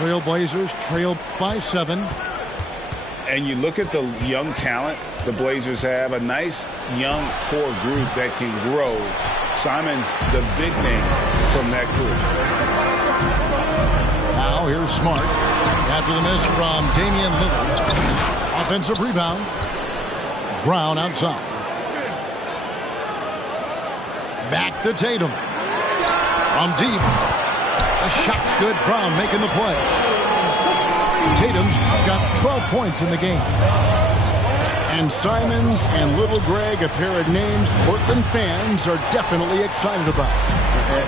Trailblazers trail by 7. And you look at the young talent the Blazers have, a nice young core group that can grow. Simon's the big name from that group. Now here's Smart. After the miss from Damian Lillard. Offensive rebound. Brown outside. Back to Tatum. From deep. The shot's good. Brown making the play. Tatum's got 12 points in the game. And Simons and Little Greg, a pair of names Portland fans are definitely excited about.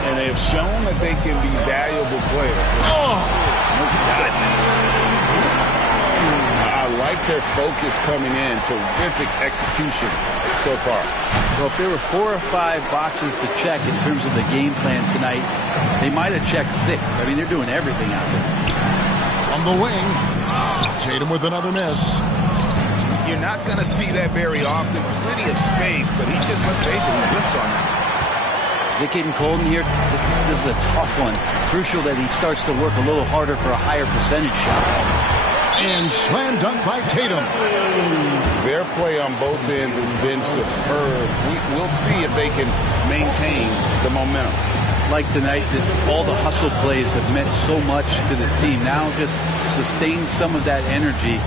And they have shown that they can be valuable players. Oh! Goodness. I like their focus coming in. Terrific execution so far. Well, if there were 4 or 5 boxes to check in terms of the game plan tonight, they might have checked 6. I mean, they're doing everything out there. From the wing, Tatum with another miss. You're not going to see that very often. Plenty of space, but he just, let's face it, he whiffs on that. Is it getting cold in here? This is a tough one. Crucial that he starts to work a little harder for a higher percentage shot. And slam dunk by Tatum. Their play on both ends has been superb. We'll see if they can maintain the momentum. Like tonight, that all the hustle plays have meant so much to this team. Now just sustain some of that energy.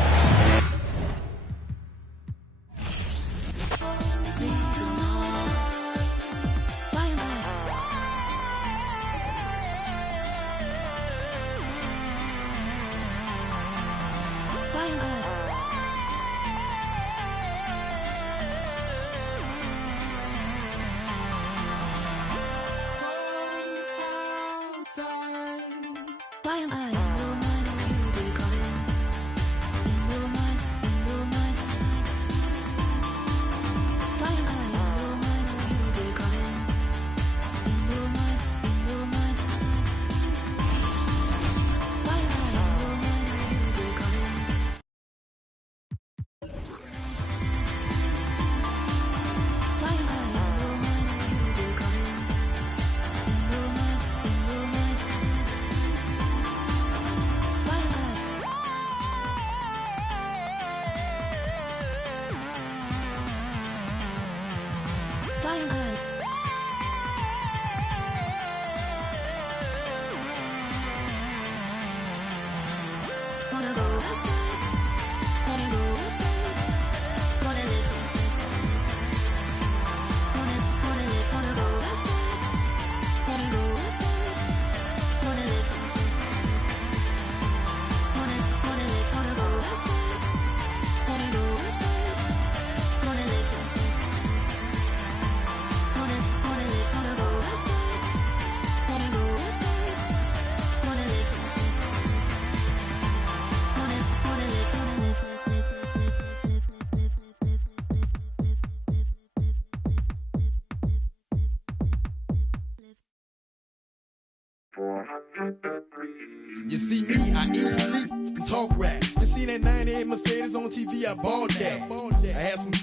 You see me, I eat, sleep, and talk rap. You see that 98 Mercedes on TV, I bought that. I had some,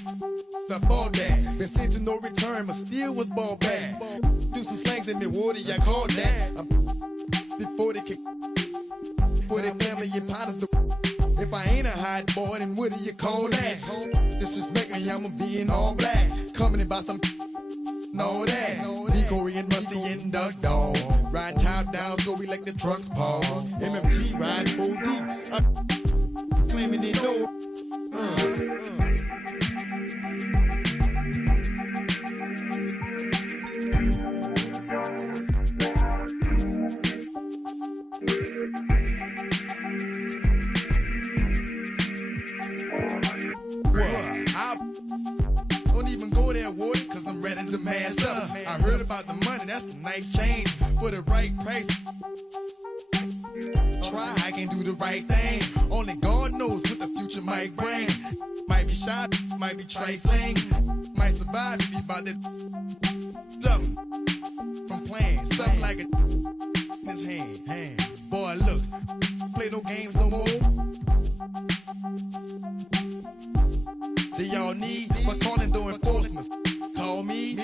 I bought that. Been sent to no return, but still was ball back. Do some slangs in Milwaukee, I called that. Before they kick, for their family and partners. If I ain't a hot boy, then what do you call that? Disrespect me, I'ma be in all black. Coming in by some and all that. Corey and Rusty and Doug Dog. Riding top down, so we like the trucks pause. MMT riding 4D. I'm claiming they know. Don't even go there, Ward, cause I'm ready to mass up. I heard about the money, that's a nice change. For the right price, try, I can do the right thing. Only God knows what the future might bring. Might be shy, might be trifling. Might survive if you about that something from playing. Something like a in his hand. Boy, look, play no games no more. Do y'all need my calling during enforcement? Call me.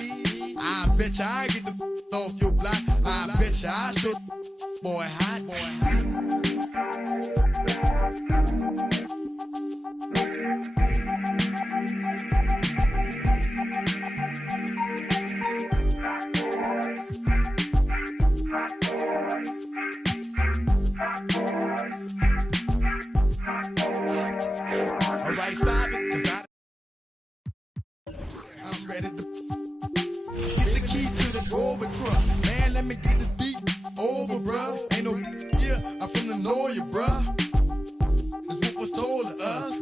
I bet ya I get the off your block. I bet ya I should. Boy hot. Alright, stop it, 'cause I'm ready to get the keys to the Rover truck. Man, let me get this beat over, bruh. Ain't no yeah, I'm from the north, bruh. That's what was told to us.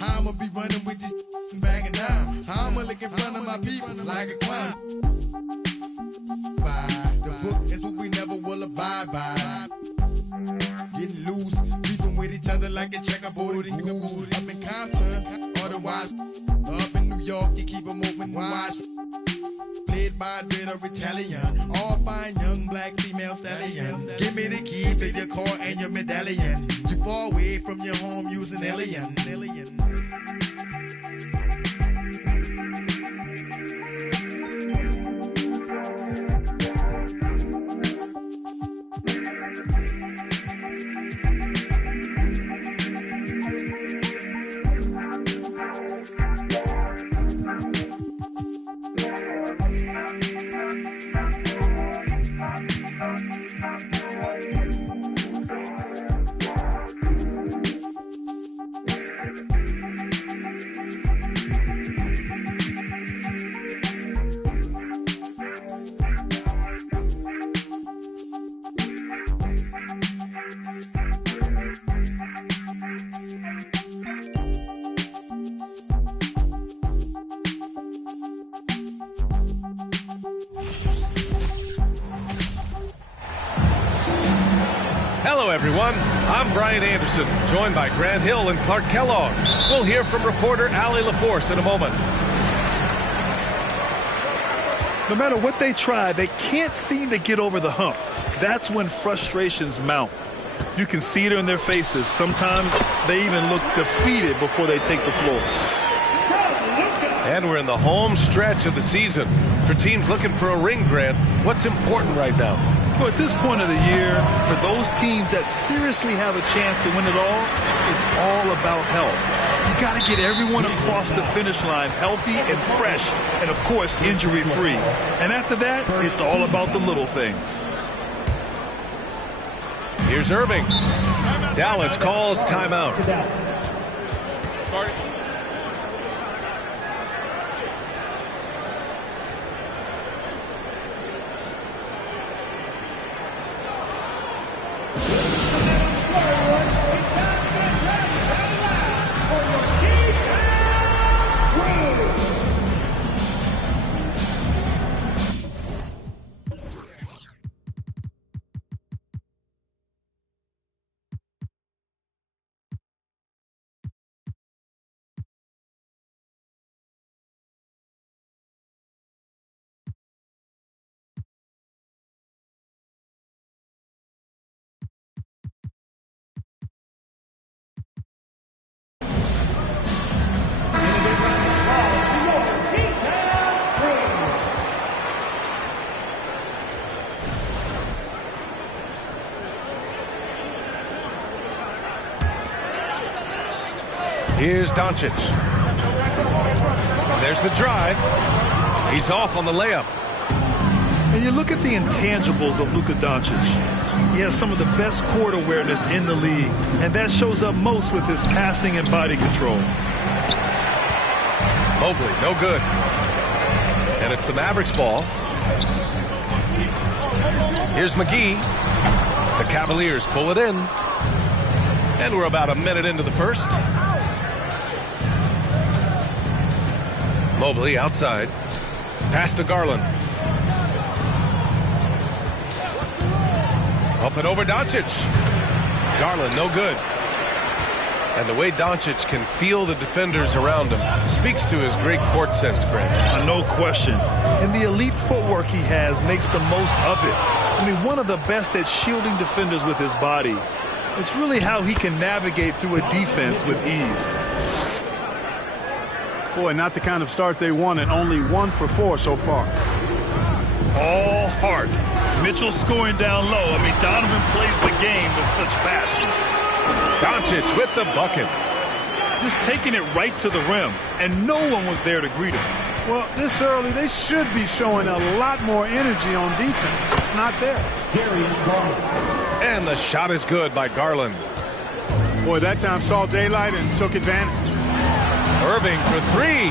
How I'ma be running with this and banging down. How I'ma look in front of my people like a clown. The book is what we never will abide by. Getting loose, beefing with each other like a checkerboard and goose. Up in Compton, otherwise up in New York, you keep them open and watch. Played by a bit of Italian, all fine young black female stallion. Give me the key to your car and your medallion. You far away from your home using alien. Hello, everyone. I'm Brian Anderson, joined by Grant Hill and Clark Kellogg. We'll hear from reporter Allie LaForce in a moment. No matter what they try, they can't seem to get over the hump. That's when frustrations mount. You can see it in their faces. Sometimes they even look defeated before they take the floor. And we're in the home stretch of the season. For teams looking for a ring, Grant, what's important right now? Well, at this point of the year, for those teams that seriously have a chance to win it all, it's all about health. You got to get everyone across the finish line healthy and fresh, and of course, injury-free. And after that, it's all about the little things. Here's Irving. Dallas calls timeout. Here's Doncic. And there's the drive. He's off on the layup. And you look at the intangibles of Luka Doncic. He has some of the best court awareness in the league, and that shows up most with his passing and body control. Mobley, no good. And it's the Mavericks ball. Here's McGee. The Cavaliers pull it in. And we're about a minute into the first. Mobley outside. Pass to Garland. Up and over Doncic. Garland, no good. And the way Doncic can feel the defenders around him speaks to his great court sense, Grant. No question. And the elite footwork he has makes the most of it. I mean, one of the best at shielding defenders with his body. It's really how he can navigate through a defense with ease. Boy, not the kind of start they wanted. Only 1 for 4 so far. All heart. Mitchell scoring down low. I mean, Donovan plays the game with such passion. Doncic with the bucket. Just taking it right to the rim, and no one was there to greet him. Well, this early, they should be showing a lot more energy on defense. It's not there. And the shot is good by Garland. Boy, that time saw daylight and took advantage. Irving for three.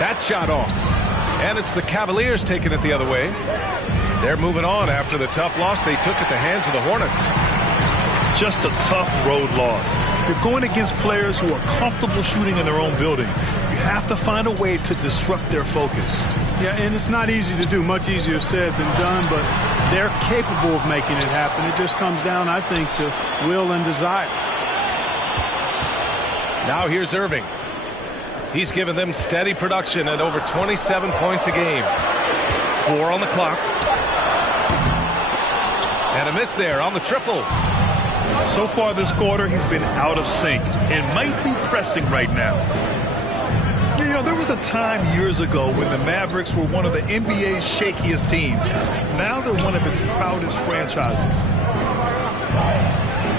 That shot off. And it's the Cavaliers taking it the other way. They're moving on after the tough loss they took at the hands of the Hornets. Just a tough road loss. You're going against players who are comfortable shooting in their own building. You have to find a way to disrupt their focus. Yeah, and it's not easy to do. Much easier said than done, but they're capable of making it happen. It just comes down, I think, to will and desire. Now here's Irving. He's given them steady production at over 27 points a game. 4 on the clock. And a miss there on the triple. So far this quarter, he's been out of sync and might be pressing right now. You know, there was a time years ago when the Mavericks were one of the NBA's shakiest teams. Now they're one of its proudest franchises.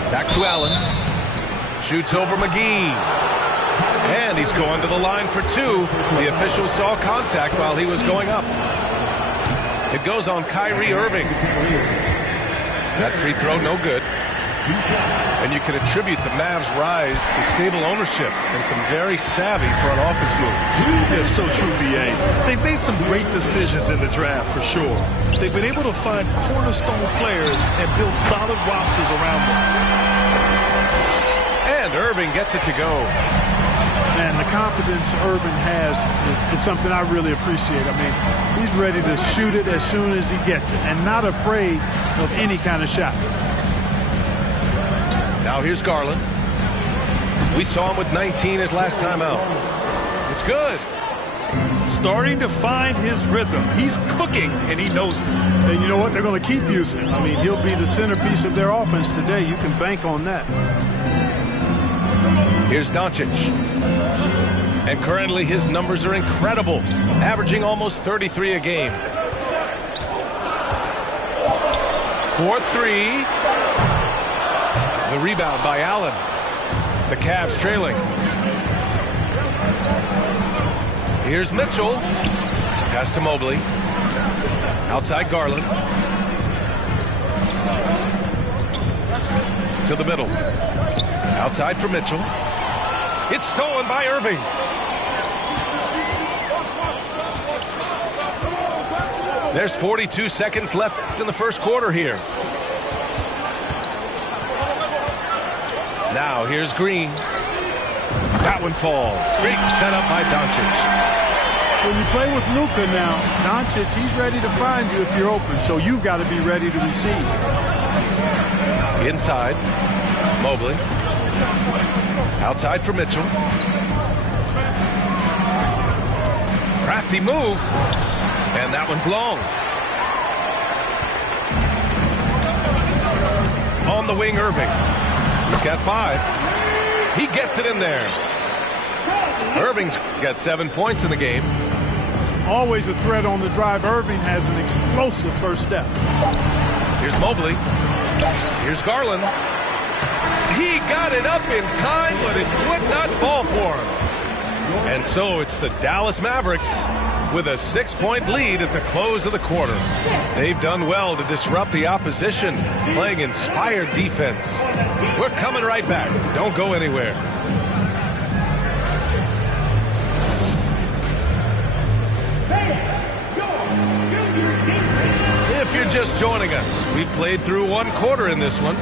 Back to Allen. Shoots over McGee. And he's going to the line for two. The official saw contact while he was going up. It goes on Kyrie Irving. That free throw, no good. And you can attribute the Mavs' rise to stable ownership and some very savvy front office moves. It's so true, B.A. They've made some great decisions in the draft, for sure. They've been able to find cornerstone players and build solid rosters around them. And Irving gets it to go. And the confidence Irving has is something I really appreciate. I mean, he's ready to shoot it as soon as he gets it and not afraid of any kind of shot. Now here's Garland. We saw him with 19 his last time out. It's good. Starting to find his rhythm. He's cooking, and he knows it. And you know what? They're going to keep using him. I mean, he'll be the centerpiece of their offense today. You can bank on that. Here's Doncic. And currently his numbers are incredible, averaging almost 33 a game. 4-3. The rebound by Allen. The Cavs trailing. Here's Mitchell. Pass to Mobley. Outside Garland. To the middle. Outside for Mitchell. It's stolen by Irving. There's 42 seconds left in the first quarter here. Now here's Green. That one falls. Great setup by Doncic. When you play with Luka now, Doncic, he's ready to find you if you're open, so you've got to be ready to receive. Inside, Mobley. Outside for Mitchell. Crafty move. And that one's long. On the wing, Irving. He's got 5. He gets it in there. Irving's got 7 points in the game. Always a threat on the drive. Irving has an explosive first step. Here's Mobley. Here's Garland. He got it up in time, but it would not fall for him. And so it's the Dallas Mavericks with a 6-point lead at the close of the quarter. They've done well to disrupt the opposition, playing inspired defense. We're coming right back. Don't go anywhere. If you're just joining us, we've played through one quarter in this one.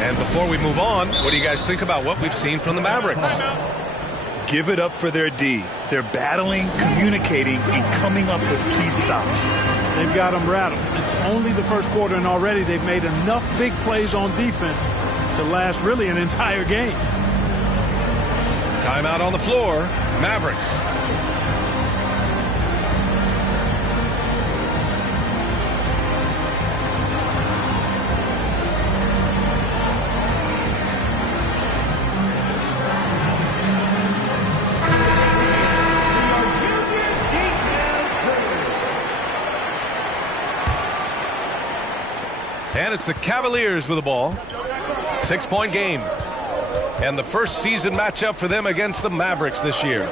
And before we move on, what do you guys think about what we've seen from the Mavericks? Give it up for their D. They're battling, communicating, and coming up with key stops. They've got them rattled. It's only the first quarter, and already they've made enough big plays on defense to last really an entire game. Timeout on the floor. Mavericks. And it's the Cavaliers with the ball. 6-point game. And the first season matchup for them against the Mavericks this year.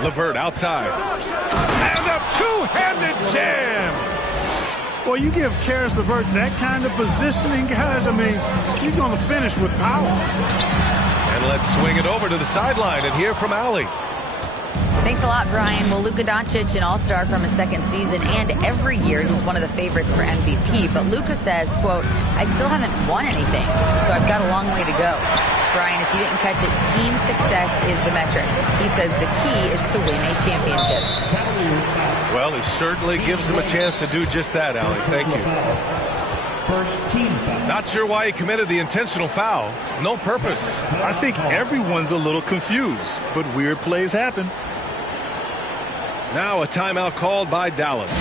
LeVert outside. And a two-handed jam. Well, you give Caris LeVert that kind of positioning, guys, I mean, he's going to finish with power. And let's swing it over to the sideline and hear from Allie. Thanks a lot, Brian. Well, Luka Doncic, an all-star from his second season, and every year he's one of the favorites for MVP. But Luka says, quote, I still haven't won anything, so I've got a long way to go. Brian, if you didn't catch it, team success is the metric. He says the key is to win a championship. Well, he certainly gives him a chance to do just that, Allie. Thank you. First team foul. Not sure why he committed the intentional foul. No purpose. I think everyone's a little confused, but weird plays happen. Now a timeout called by Dallas.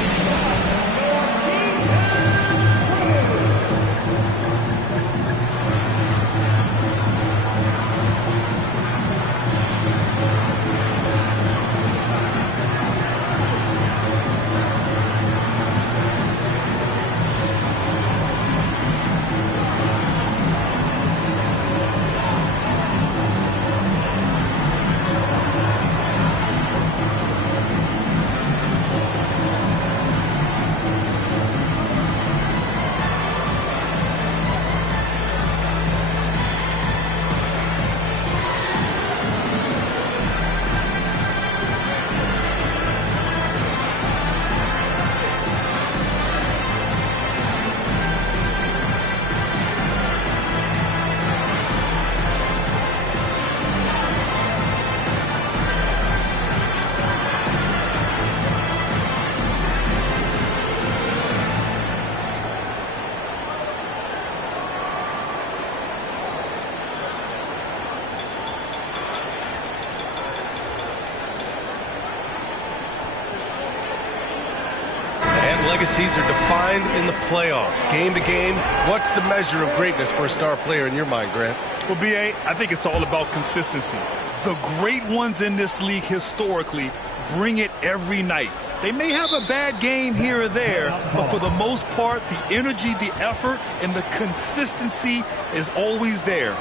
Legacies are defined in the playoffs, game to game. What's the measure of greatness for a star player in your mind, Grant? Well, B.A., I think it's all about consistency. The great ones in this league historically bring it every night. They may have a bad game here or there, but for the most part, the energy, the effort, and the consistency is always there.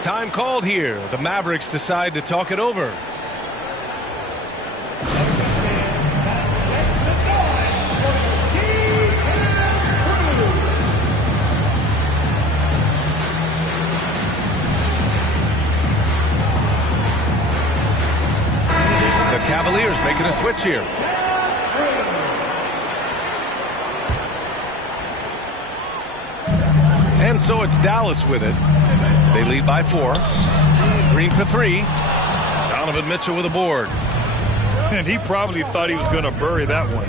Time called here. The Mavericks decide to talk it over. Cavaliers making a switch here. And so it's Dallas with it. They lead by 4. Green for 3. Donovan Mitchell with a board. And he probably thought he was going to bury that one.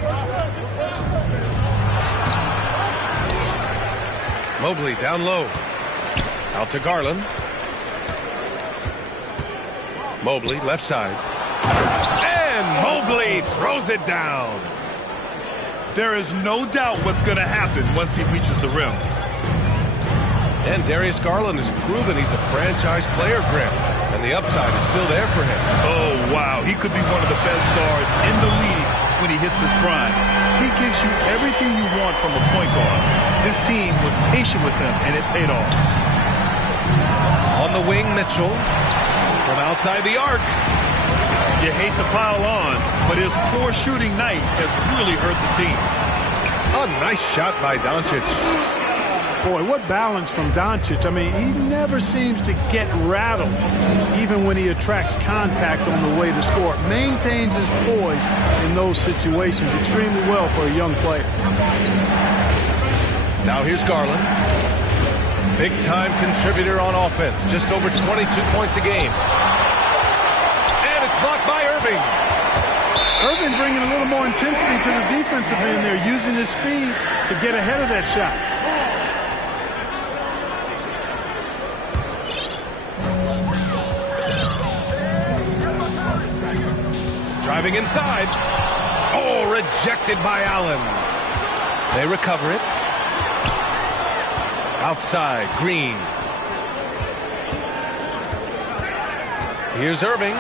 Mobley down low. Out to Garland. Mobley left side. And Mobley throws it down. There is no doubt what's going to happen once he reaches the rim. And Darius Garland has proven he's a franchise player, Grant, and the upside is still there for him. Oh, wow. He could be one of the best guards in the league when he hits his prime. He gives you everything you want from a point guard. This team was patient with him, and it paid off. On the wing, Mitchell. From outside the arc. You hate to pile on, but his poor shooting night has really hurt the team. A nice shot by Doncic. Boy, what balance from Doncic. I mean, he never seems to get rattled, even when he attracts contact on the way to score. Maintains his poise in those situations extremely well for a young player. Now here's Garland. Big-time contributor on offense. Just over 22 points a game. Blocked by Irving. Irving bringing a little more intensity to the defensive end there, using his speed to get ahead of that shot. Driving inside. Oh, rejected by Allen. They recover it. Outside, Green. Here's Irving.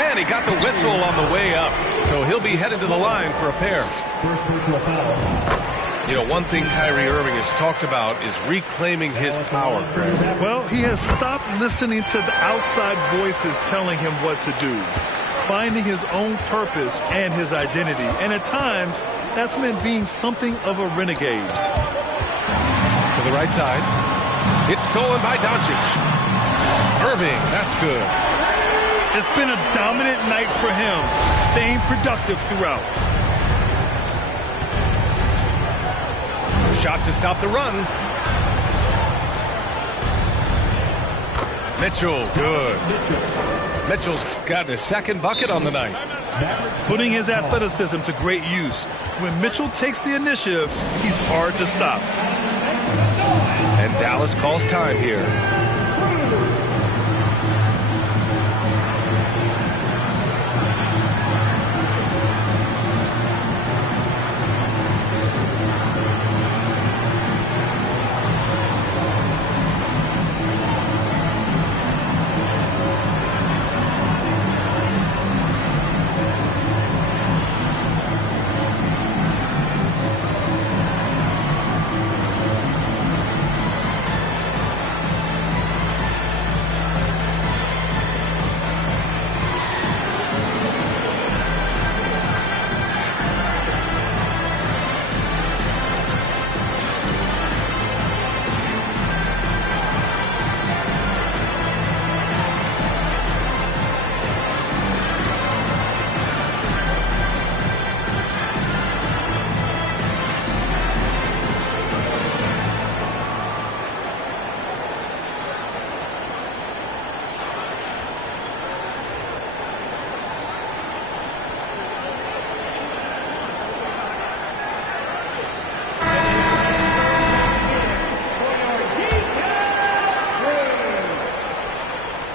And he got the whistle on the way up. So he'll be headed to the line for a pair. First personal foul. You know, one thing Kyrie Irving has talked about is reclaiming his power, Greg. Well, he has stopped listening to the outside voices telling him what to do. finding his own purpose and his identity. And at times, that's meant being something of a renegade. To the right side. It's stolen by Doncic. Irving, that's good. It's been a dominant night for him, staying productive throughout. Shot to stop the run. Mitchell, good. Mitchell's got his second bucket on the night. Putting his athleticism to great use. When Mitchell takes the initiative, he's hard to stop. And Dallas calls time here.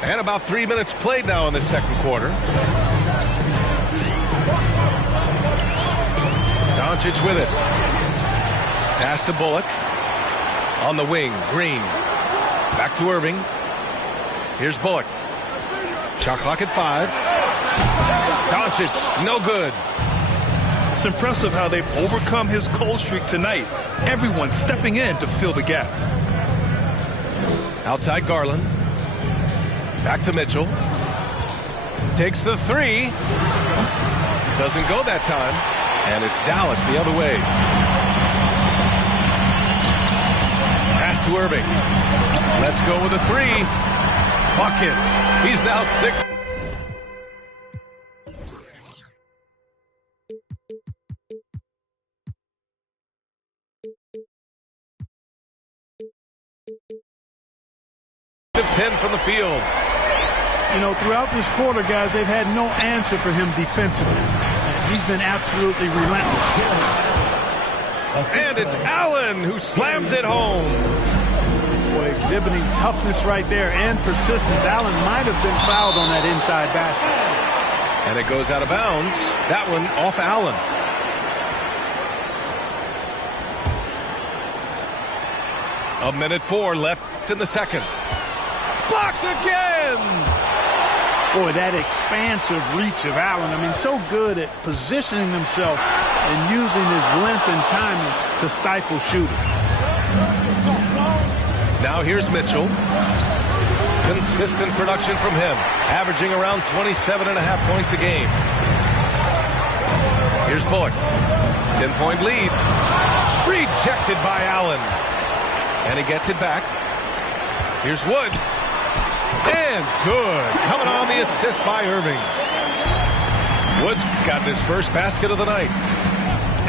And about 3 minutes played now in the second quarter. Doncic with it. Pass to Bullock. On the wing, Green. Back to Irving. Here's Bullock. Shot clock at 5. Doncic, no good. It's impressive how they've overcome his cold streak tonight. Everyone stepping in to fill the gap. Outside Garland. Back to Mitchell. Takes the 3. Doesn't go that time. And it's Dallas the other way. Pass to Irving. Let's go with a 3. Buckets. He's now 6. of 10 from the field. You know, throughout this quarter, guys, they've had no answer for him defensively. He's been absolutely relentless. And it's Allen who slams it home. Boy, exhibiting toughness right there and persistence. Allen might have been fouled on that inside basket. And it goes out of bounds. That one off Allen. A minute 4 left in the second. Blocked again! Boy, that expansive reach of Allen. I mean, so good at positioning himself and using his length and timing to stifle shooting. Now here's Mitchell. Consistent production from him, averaging around 27.5 points a game. Here's Bullock. 10-point lead. Rejected by Allen. And he gets it back. Here's Wood. And good. Coming on the assist by Irving. Wood's got his first basket of the night.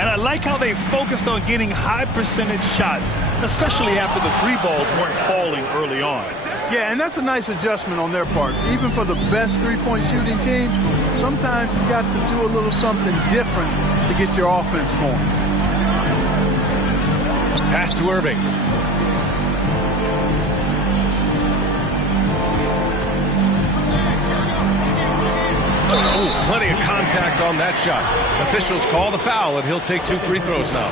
And I like how they focused on getting high percentage shots, especially after the 3 balls weren't falling early on. Yeah, and that's a nice adjustment on their part. Even for the best three-point shooting teams, sometimes you got to do a little something different to get your offense going. Pass to Irving. Ooh, plenty of contact on that shot. Officials call the foul, and he'll take 2 free throws now.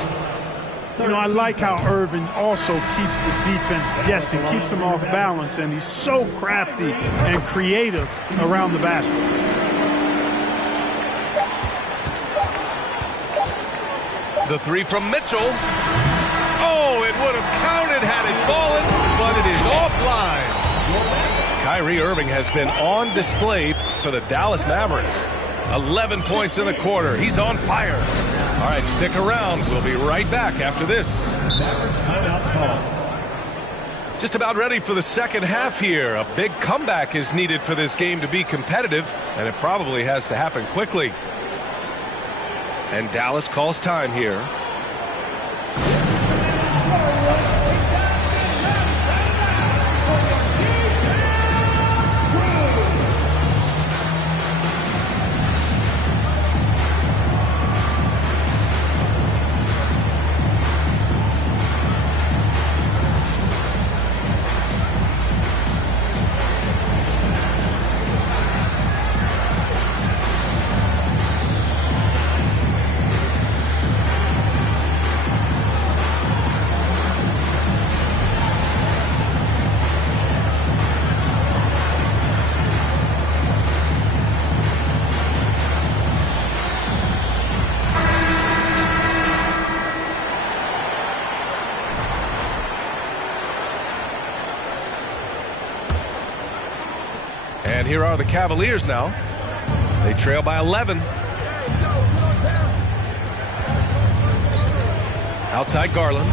You know, I like how Irving also keeps the defense guessing, keeps them off balance, and he's so crafty and creative around the basket. The 3 from Mitchell. Oh, it would have counted had it fallen, but it is offline. Kyrie Irving has been on display for the Dallas Mavericks. 11 points in the quarter. He's on fire. All right, stick around. We'll be right back after this. Mavericks timeout call. Just about ready for the second half here. A big comeback is needed for this game to be competitive, and it probably has to happen quickly. And Dallas calls time here. And here are the Cavaliers now. They trail by 11. Outside Garland.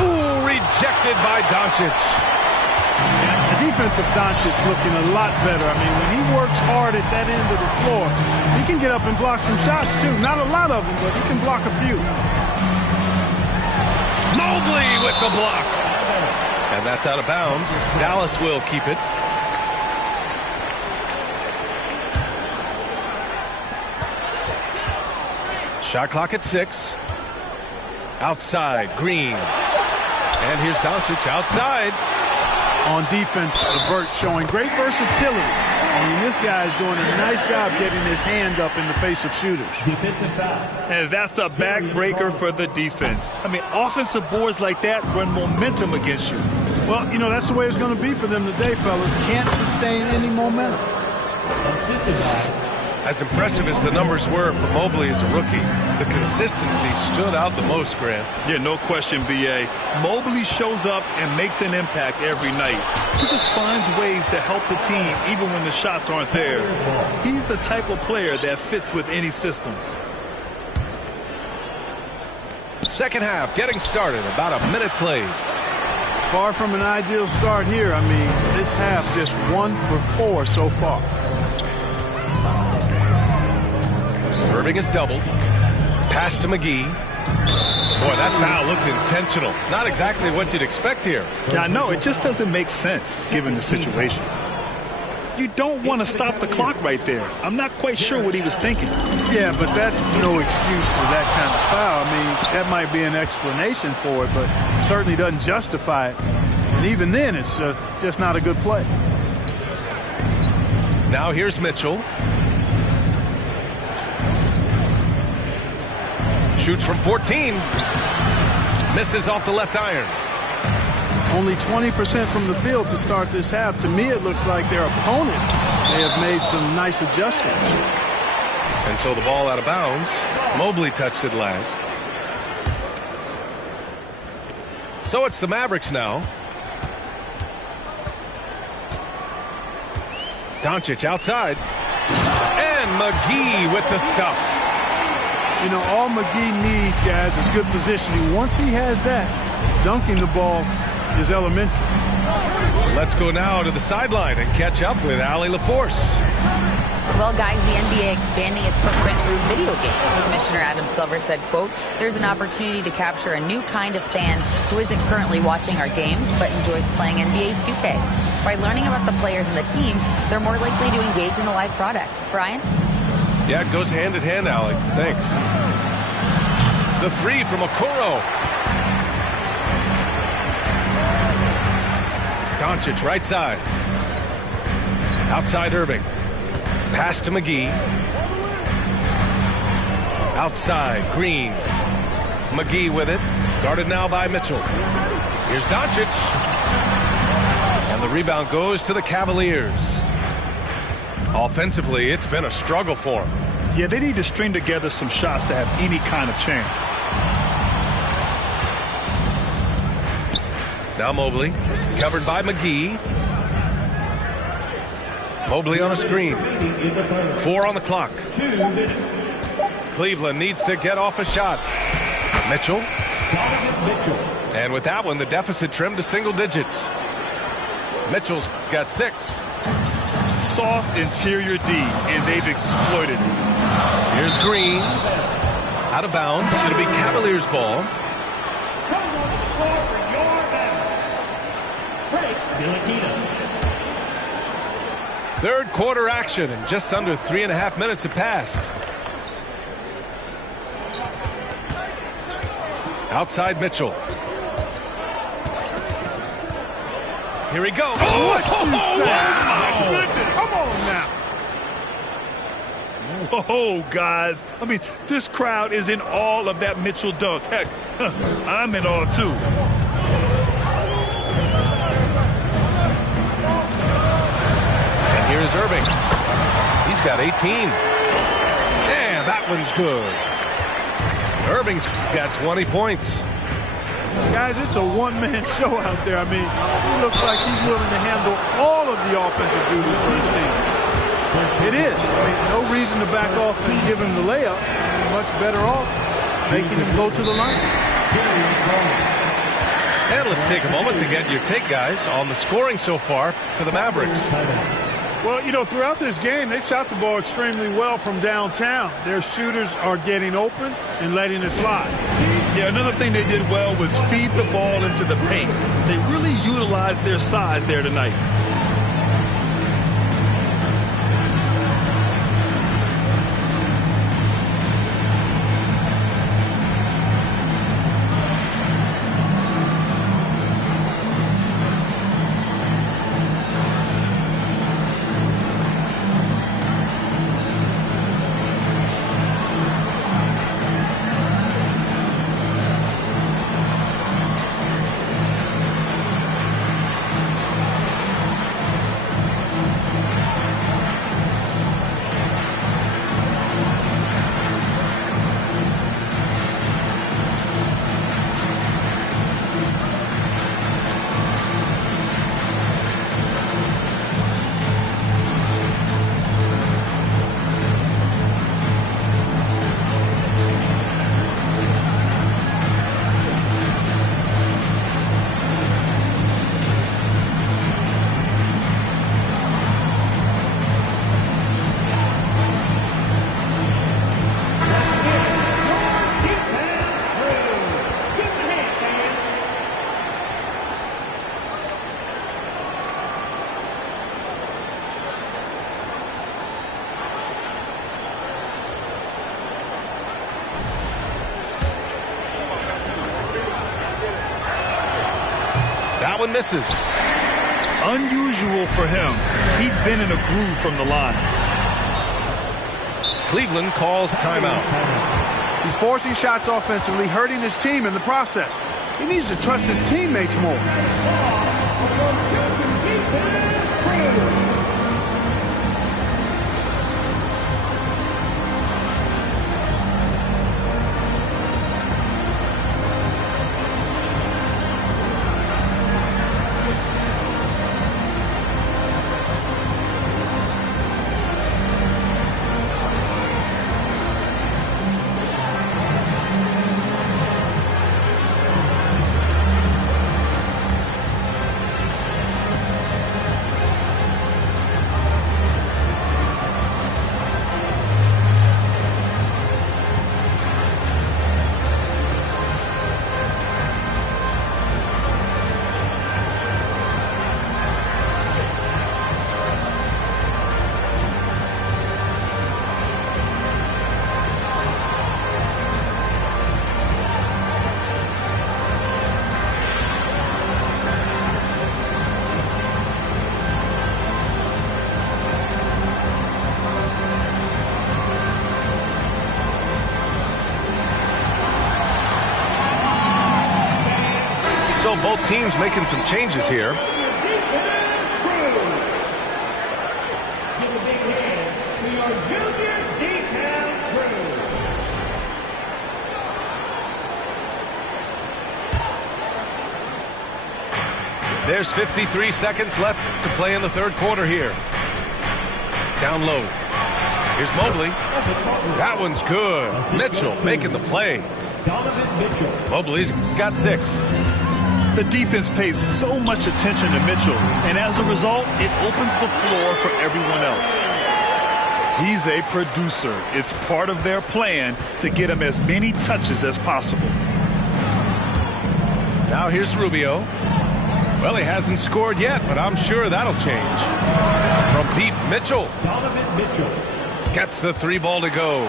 Ooh, rejected by Doncic. The defense of Doncic looking a lot better. I mean, when he works hard at that end of the floor, he can get up and block some shots too. Not a lot of them, but he can block a few. Mobley with the block. And that's out of bounds. Dallas will keep it. Shot clock at 6. Outside, Green. And here's Doncic outside. On defense, Levert showing great versatility. I mean, this guy's doing a nice job getting his hand up in the face of shooters. Defensive foul. And that's a backbreaker for the defense. I mean, offensive boards like that run momentum against you. Well, you know, that's the way it's going to be for them today, fellas. Can't sustain any momentum. Assisted by. As impressive as the numbers were for Mobley as a rookie, the consistency stood out the most, Grant. Yeah, no question, B.A. Mobley shows up and makes an impact every night. He just finds ways to help the team even when the shots aren't there. He's the type of player that fits with any system. Second half getting started, about a minute played. Far from an ideal start here. I mean, this half just 1 for 4 so far. Irving is doubled. Pass to McGee. Boy, that foul looked intentional. Not exactly what you'd expect here. Yeah, I know. It just doesn't make sense given the situation. You don't want to stop the clock right there. I'm not quite sure what he was thinking. Yeah, but that's no excuse for that kind of foul. I mean, that might be an explanation for it, but certainly doesn't justify it. And even then, it's just not a good play. Now here's Mitchell. Shoots from 14. Misses off the left iron. Only 20% from the field to start this half. To me, it looks like their opponent may have made some nice adjustments. And so the ball out of bounds. Mobley touched it last. So it's the Mavericks now. Doncic outside. And McGee with the stuff. You know, all McGee needs, guys, is good positioning. Once he has that, dunking the ball is elementary. Let's go now to the sideline and catch up with Allie LaForce. Well, guys, the NBA expanding its footprint through video games. Commissioner Adam Silver said, quote, there's an opportunity to capture a new kind of fan who isn't currently watching our games but enjoys playing NBA 2K. By learning about the players and the teams, they're more likely to engage in the live product. Brian? Yeah, it goes hand in hand, Allie. Thanks. The three from Okoro. Doncic right side. Outside Irving. Pass to McGee. Outside Green. McGee with it. Guarded now by Mitchell. Here's Doncic. And the rebound goes to the Cavaliers. Offensively, it's been a struggle for them. Yeah, they need to string together some shots to have any kind of chance. Now Mobley, covered by McGee. Mobley on a screen. 4 on the clock. 2 minutes. Cleveland needs to get off a shot. Mitchell. Mitchell. And with that one, the deficit trimmed to single digits. Mitchell's got 6. Soft interior D, and they've exploited it. Here's Green. Out of bounds. It'll be Cavaliers ball. Coming on the floor for your battle. Frank Ntilikina. Third quarter action, and just under 3.5 minutes have passed. Outside Mitchell. Here he goes. What you say? My goodness. Come on now. Whoa, guys. I mean, this crowd is in awe of that Mitchell dunk. Heck, I'm in awe, too. And here's Irving. He's got 18. Yeah, that one's good. Irving's got 20 points. Guys, it's a one-man show out there. I mean, he looks like he's willing to handle all of the offensive duties for his team. It is. I mean, no reason to back off and give him the layup. He's much better off making him go to the line. And let's take a moment to get your take, guys, on the scoring so far for the Mavericks. Well, you know, throughout this game, they've shot the ball extremely well from downtown. Their shooters are getting open and letting it fly. Yeah, another thing they did well was feed the ball into the paint. They really utilized their size there tonight. That one misses. Unusual for him. He'd been in a groove from the line. Cleveland calls timeout. He's forcing shots offensively, hurting his team in the process. He needs to trust his teammates more. So both teams making some changes here. There's 53 seconds left to play in the third quarter here. Down low. Here's Mobley. That one's good. Mitchell making the play. Mobley's got 6. The defense pays so much attention to Mitchell, and as a result, it opens the floor for everyone else. He's a producer. It's part of their plan to get him as many touches as possible. Now here's Rubio. Well, he hasn't scored yet, but I'm sure that'll change. From deep, Mitchell. Gets the 3 ball to go.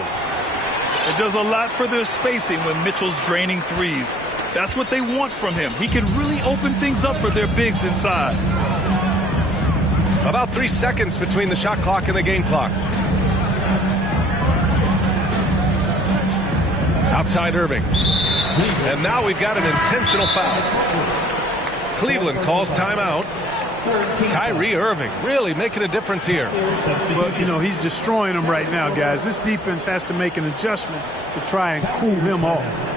It does a lot for their spacing when Mitchell's draining threes. That's what they want from him. He can really open things up for their bigs inside. About 3 seconds between the shot clock and the game clock. Outside Irving. And now we've got an intentional foul. Cleveland calls timeout. Kyrie Irving really making a difference here. But, you know, he's destroying them right now, guys. This defense has to make an adjustment to try and cool him off.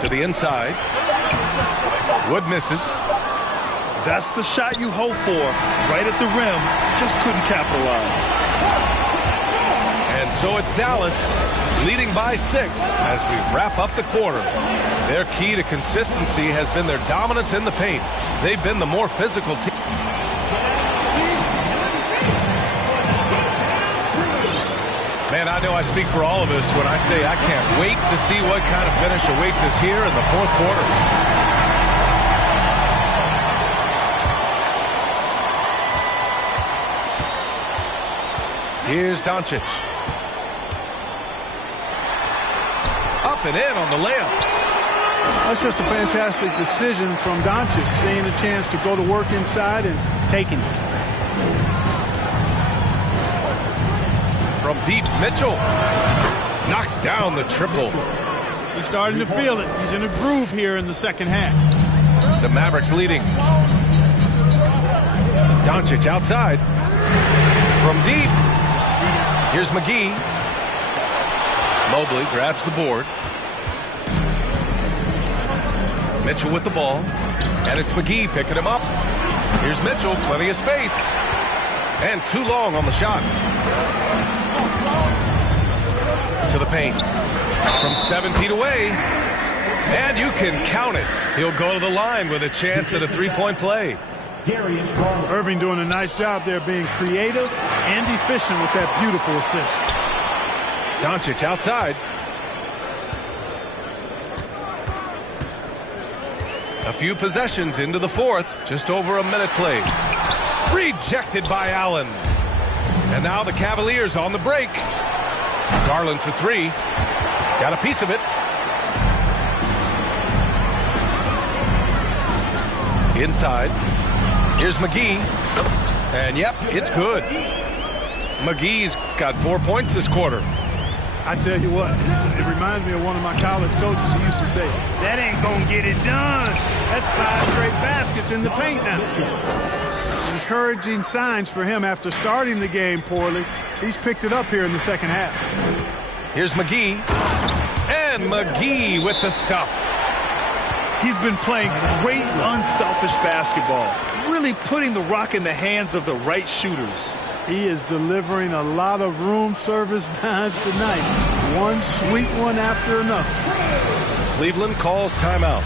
To the inside. Wood misses. That's the shot you hope for. Right at the rim. Just couldn't capitalize. And so it's Dallas leading by 6 as we wrap up the quarter. Their key to consistency has been their dominance in the paint. They've been the more physical team. Man, I know I speak for all of us when I say I can't wait to see what kind of finish awaits us here in the 4th quarter. Here's Doncic. Up and in on the layup. That's just a fantastic decision from Doncic, seeing a chance to go to work inside and taking it. From deep, Mitchell knocks down the triple. He's starting to feel it. He's in a groove here in the second half. The Mavericks leading. Doncic outside. From deep. Here's McGee. Mobley grabs the board. Mitchell with the ball. And it's McGee picking him up. Here's Mitchell, plenty of space. And too long on the shot. To the paint. From 7 feet away. And you can count it. He'll go to the line with a chance at a 3-point play. Irving doing a nice job there, being creative and efficient with that beautiful assist. Doncic outside. A few possessions into the 4th. Just over a minute played. Rejected by Allen. And now the Cavaliers on the break. Garland for 3. Got a piece of it. Inside. Here's McGee. And yep, it's good. McGee's got 4 points this quarter. I tell you what, it reminds me of one of my college coaches who used to say, that ain't gonna get it done. That's 5 straight baskets in the paint now. encouraging signs for him after starting the game poorly. He's picked it up here in the second half. Here's McGee. And McGee with the stuff. He's been playing great, unselfish basketball, really putting the rock in the hands of the right shooters. He is delivering a lot of room service dimes tonight. One sweet one after another. Cleveland calls timeout.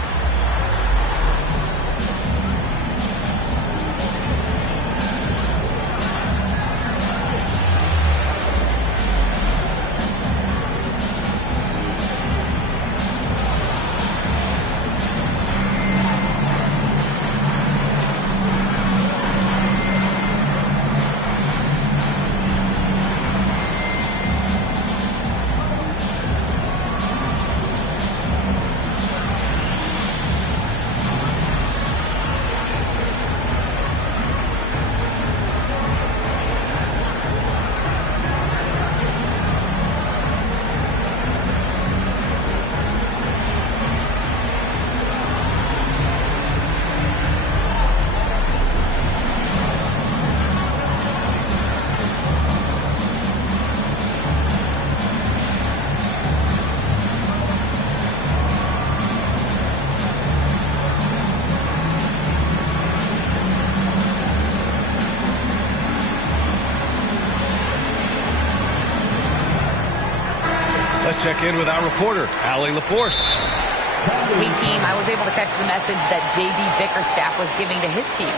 Let's check in with our reporter, Allie LaForce. Hey, team, I was able to catch the message that J.B. Bickerstaff was giving to his team.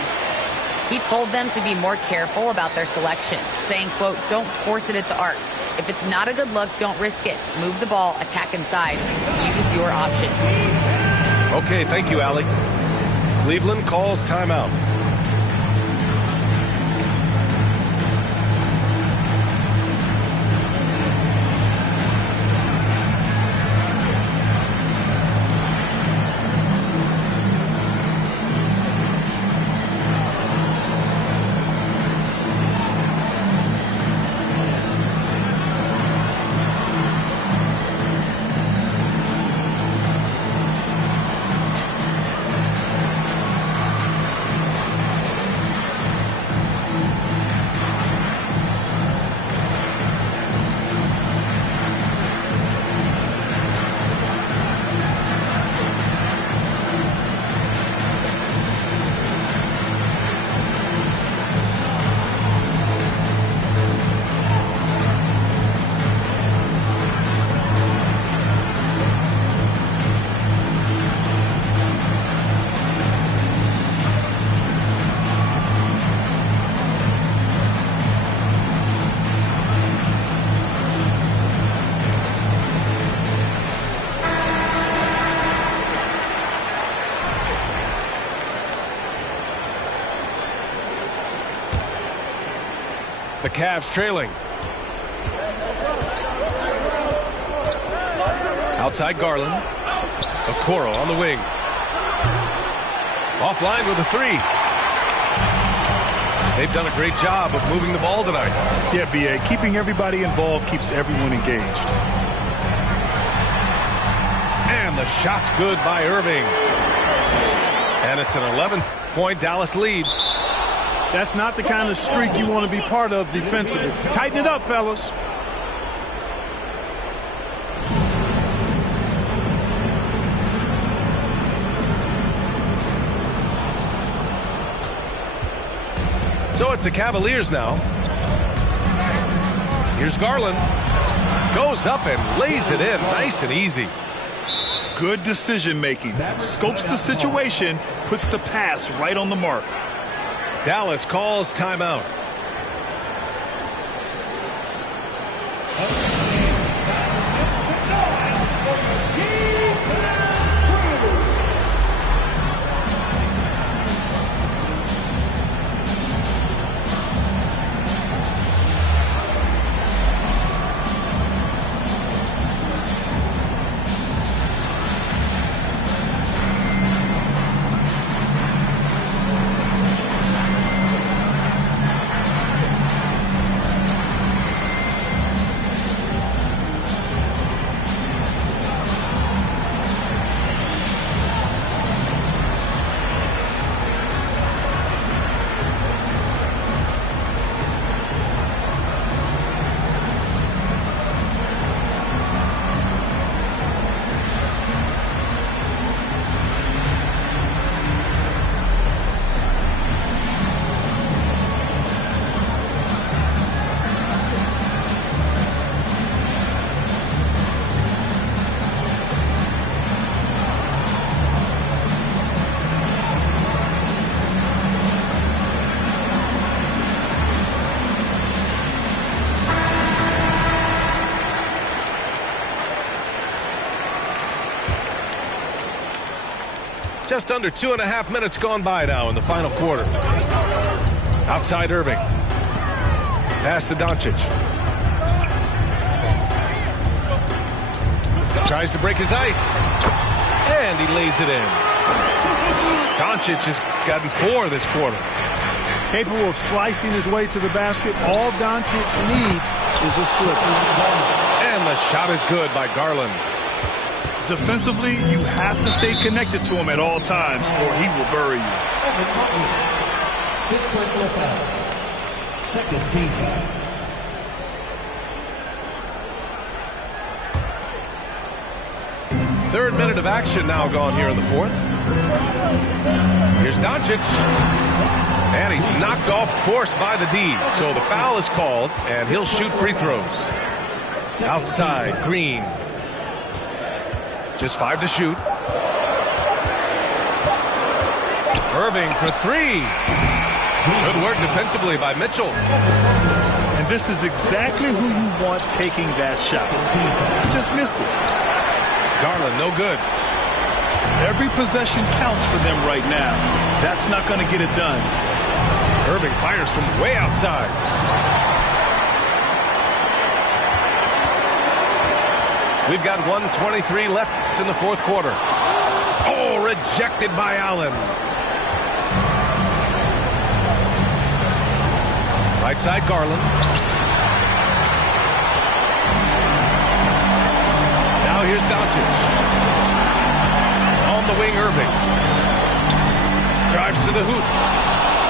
He told them to be more careful about their selections, saying, quote, don't force it at the arc. If it's not a good look, don't risk it. Move the ball, attack inside. Use your options. Okay, thank you, Allie. Cleveland calls timeout. The Cavs trailing. Outside Garland. Okoro on the wing. Offline with a three. They've done a great job of moving the ball tonight. Yeah, B.A. Keeping everybody involved keeps everyone engaged. And the shot's good by Irving. And it's an 11-point Dallas lead. That's not the kind of streak you want to be part of defensively. Tighten it up, fellas. So it's the Cavaliers now. Here's Garland. Goes up and lays it in. Nice and easy. Good decision making. Scopes the situation, puts the pass right on the mark. Dallas calls timeout. Just under 2.5 minutes gone by now in the final quarter. Outside Irving. Pass to Doncic. Tries to break his ice. And he lays it in. Doncic has gotten 4 this quarter. Capable of slicing his way to the basket. All Doncic needs is a slipper. And the shot is good by Garland. Defensively, you have to stay connected to him at all times, or he will bury you. Fifth personal foul. Second team foul. Third minute of action now gone here in the fourth. Here's Doncic. And he's knocked off course by the D. So the foul is called, and he'll shoot free throws. Outside, Green. Just 5 to shoot. Irving for 3. Good work defensively by Mitchell. And this is exactly who you want taking that shot. Just missed it. Garland, no good. Every possession counts for them right now. That's not going to get it done. Irving fires from way outside. We've got 1:23 left in the fourth quarter. Oh, rejected by Allen. Right side, Garland. Now here's Doncic. On the wing, Irving. Drives to the hoop.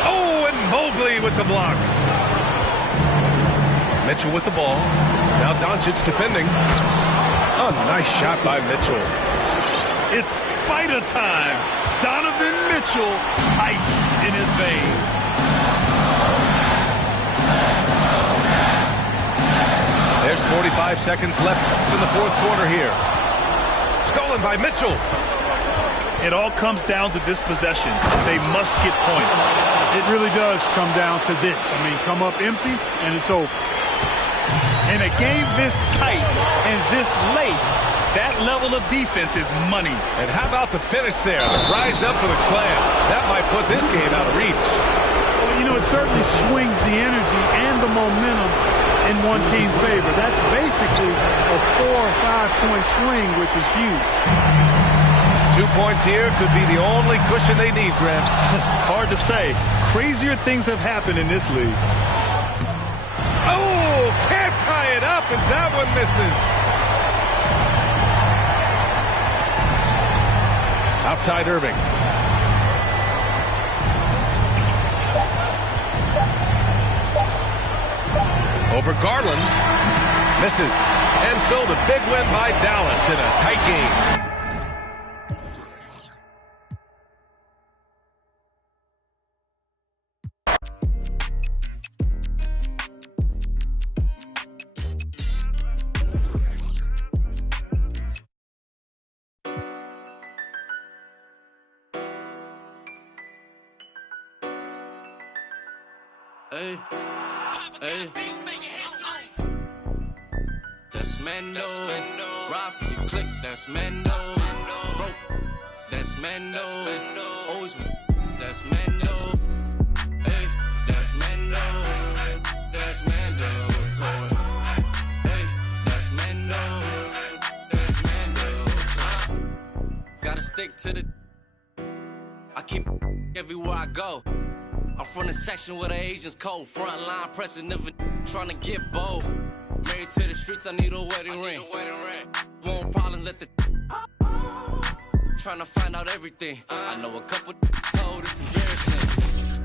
Oh, and Mobley with the block. Mitchell with the ball. Now Doncic defending. A nice shot by Mitchell. It's spider time. Donovan Mitchell, ice in his veins. There's 45 seconds left in the fourth quarter here. Stolen by Mitchell. It all comes down to this possession. They must get points. It really does come down to this. I mean, come up empty, and it's over. In a game this tight and this late, that level of defense is money. And how about the finish there? The rise up for the slam. That might put this game out of reach. Well, you know, it certainly swings the energy and the momentum in one team's favor. That's basically a 4 or 5 point swing, which is huge. 2 points here could be the only cushion they need, Grant. Hard to say. Crazier things have happened in this league. Oh, can't tie it up as that one misses. Outside Irving. Over Garland. Misses. And so the big win by Dallas in a tight game. Hey, hey. That's Mando. Ride for your click, that's Mando. Rope, that's Mando. Always, that's Mando. Hey, that's Mando. That's Mando. Hey, that's Mando. That's Mando. Gotta stick to the. I keep everywhere I go. I'm from the section where the Asians cold. Front line pressing, never trying to get bold. Married to the streets, I need a wedding ring. Won't problem, let the trying to find out everything. I know a couple told it's embarrassing.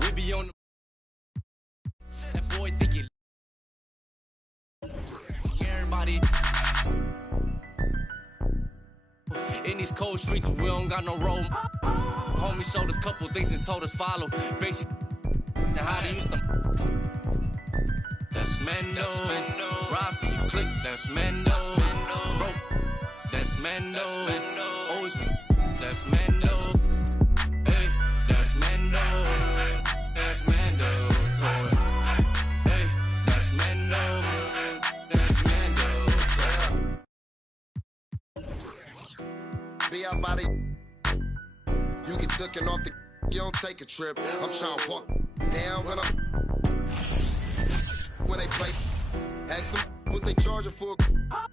We be on the that boy think you everybody in these cold streets, we don't got no road. Homie showed us couple things and told us follow. Basic and how to use them. That's Mando. Ride for your click, that's Mando. Rope, that's Mando. Always, that's Mando. Hey, that's Mando. That's Mando. Hey, that's Mando. That's Mando. be out by the. You get taken off the. You don't take a trip. I'm trying to walk down when they play. Ask them what they charging for.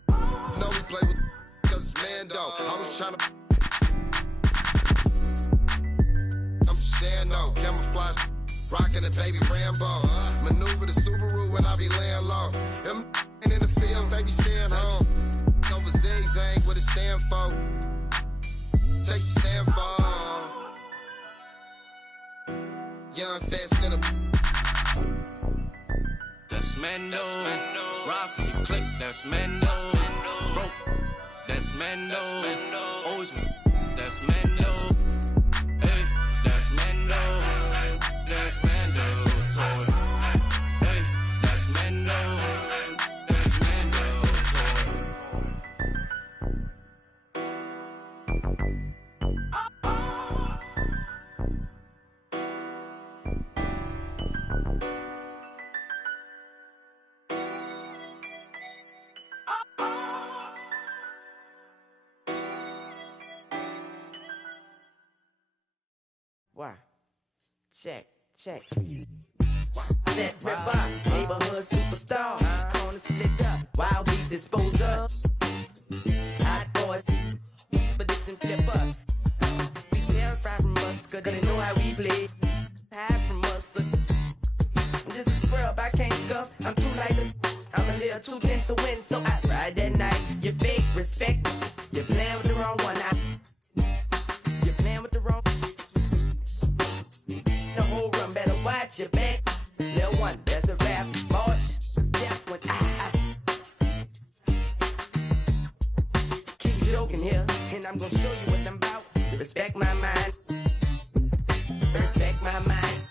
No, we play with cause it's Mando. I was trying to. I'm just saying no. Camouflage. Rockin' the baby Rambo. Maneuver the Subaru when I be laying low. Them in the field, they be staying home. Over zigzag, what it stand for. Take the stand for. Young, fat sinner. That's Mando. Ride for your click, that's Mando. Rope, that's Mando. Always, that's Mando. Hey, that's Mando. That's Mando. Hey, that's Mando. That's Mando. Why? Check. That ripper, neighborhood superstar. Corner split up, while we dispose of. Hot boys, expedition flipper. We terrified from us, cause they know how we play. Hide from us. I'm just a squirrel, I can't scuff. I'm too light, I'm a little too dense to win. So I ride that night. You fake respect. You're playing with the wrong one. You're playing with the wrong. The whole run better watch your back. Little one, that's a rap. March, step when I keep joking here, and I'm gonna show you what I'm about. Respect my mind. Respect my mind.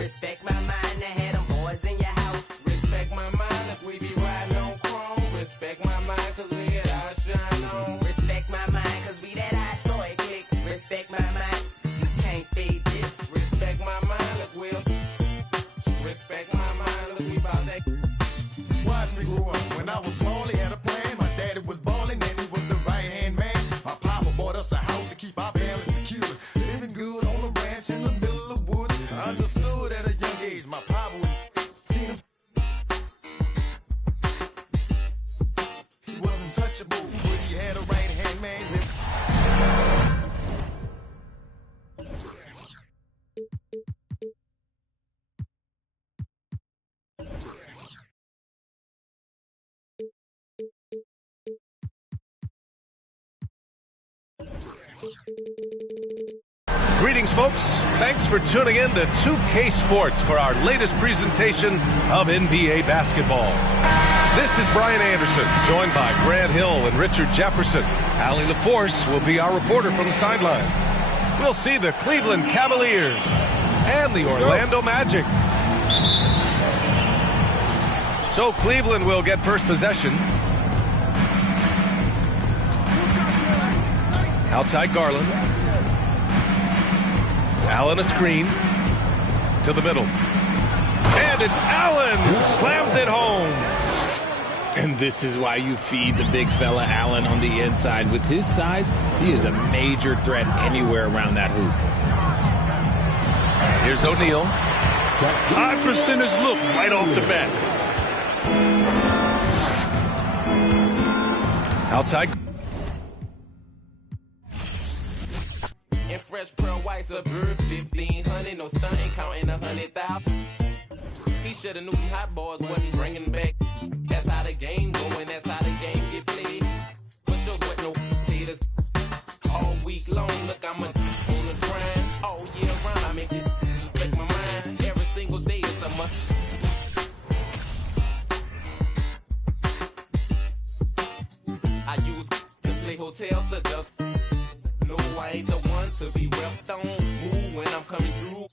Respect my mind. I had them boys in your house. Respect my mind if we be riding on chrome. Respect my mind cause we get our shine on. Respect my mind cause we that hot boy click. Respect my mind. You can't fade this. Respect my mind, look, Will. Respect my mind, look, we bout that. Watch me grow up. When I was small, he had a plan. My daddy was ballin' and he was the right-hand man. My papa bought us a house to keep our family secure. Living good on a ranch in the middle of the woods. I understood at a young age my papa was seen him. He wasn't touchable, but he had a right-hand man. Greetings, folks. Thanks for tuning in to 2K Sports for our latest presentation of NBA basketball. This is Brian Anderson, joined by Grant Hill and Richard Jefferson. Allie LaForce will be our reporter from the sideline. We'll see the Cleveland Cavaliers and the Orlando Magic. So Cleveland will get first possession. Outside Garland. Allen a screen to the middle. And it's Allen who slams it home. And this is why you feed the big fella Allen on the inside. With his size, he is a major threat anywhere around that hoop. Here's O'Neal. High percentage look right off the bat. Outside. And fresh pearl white suburb 1500, no stunting, counting 100,000. He should've knew them hot boys wasn't bringing back. That's how the game going, that's how the game get played. Push up with no haters all week long. Look, I'm on the grind all year round. I make it respect my mind every single day. It's a must. I use to play hotels to duck. No, I ain't the one to be repped on. Move when I'm coming through.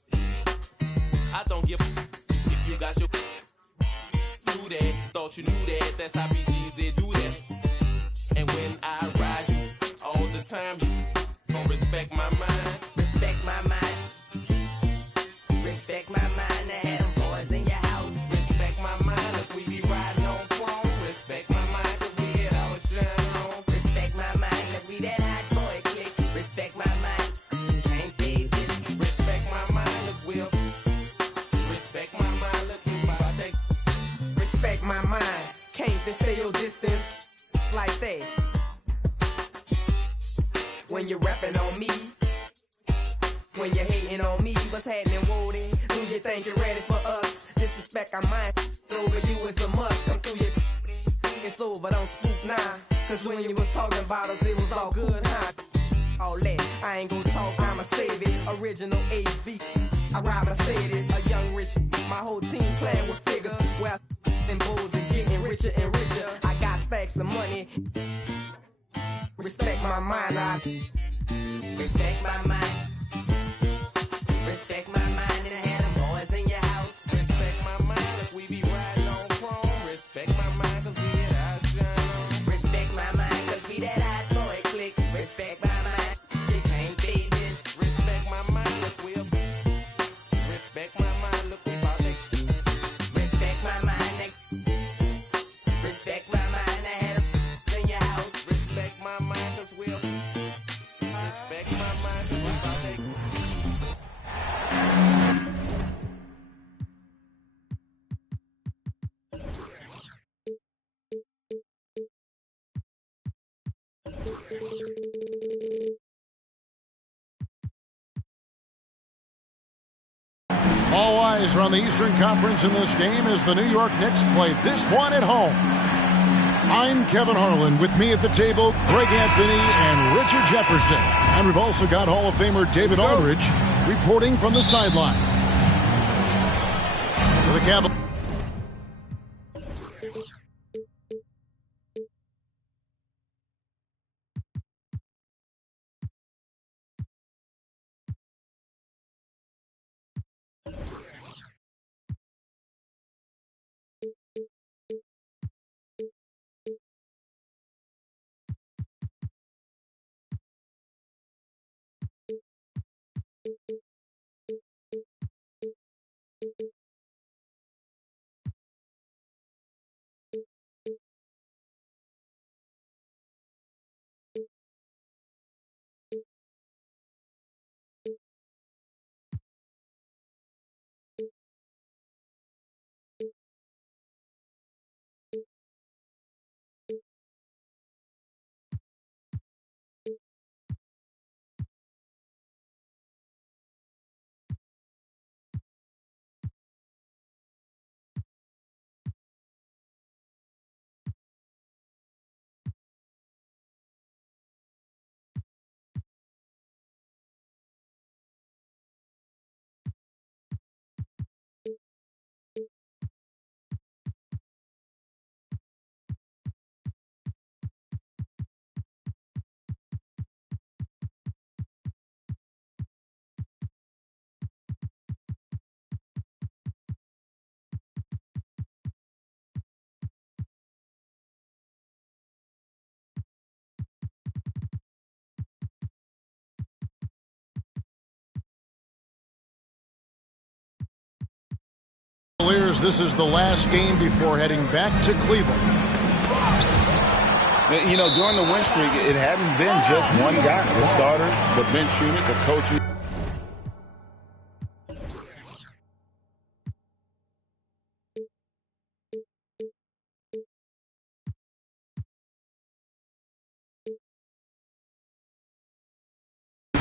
I don't give if you got your do that. Thought you knew that. That's how BGs they do that. And when I ride you all the time, you gon' respect my mind. Respect my mind. Respect my mind. I had them boys in your house. Respect my mind if we be riding on chrome. Respect my mind cause we get our shine on. Respect my mind if we that when you're rapping on me. When you're hating on me, what's happening, Woody? Do you think you're ready for us? Disrespect our mind, over you is a must. Come through your it's over, don't spook now. Cause when you was talking about us, it was all good, huh? All that, I ain't gon' talk, I'ma save it. Original HB, I ride Mercedes. A young rich, my whole team playing with figures. Well, and bulls and getting richer and richer. I got stacks of money. Respect my mind, I respect my mind. Respect my mind and I had them boys in your house. Respect my mind if we be riding on chrome. Respect my mind cause we that hot shine on. Respect my mind cause we that hot boy click. Respect my mind, you can't beat this. Respect my mind, look we up. Respect my mind, look we about to. Respect my mind, respect my mind, I had them in your house. Respect my mind cause we up. Respect my mind cause we about to. All eyes are on the Eastern Conference in this game as the New York Knicks play this one at home. I'm Kevin Harlan. With me at the table, Greg Anthony and Richard Jefferson. And we've also got Hall of Famer David Aldridge reporting from the sideline. For the Cavaliers. This is the last game before heading back to Cleveland. You know, during the win streak, it hadn't been just one guy. The starters, the bench unit, the coaches.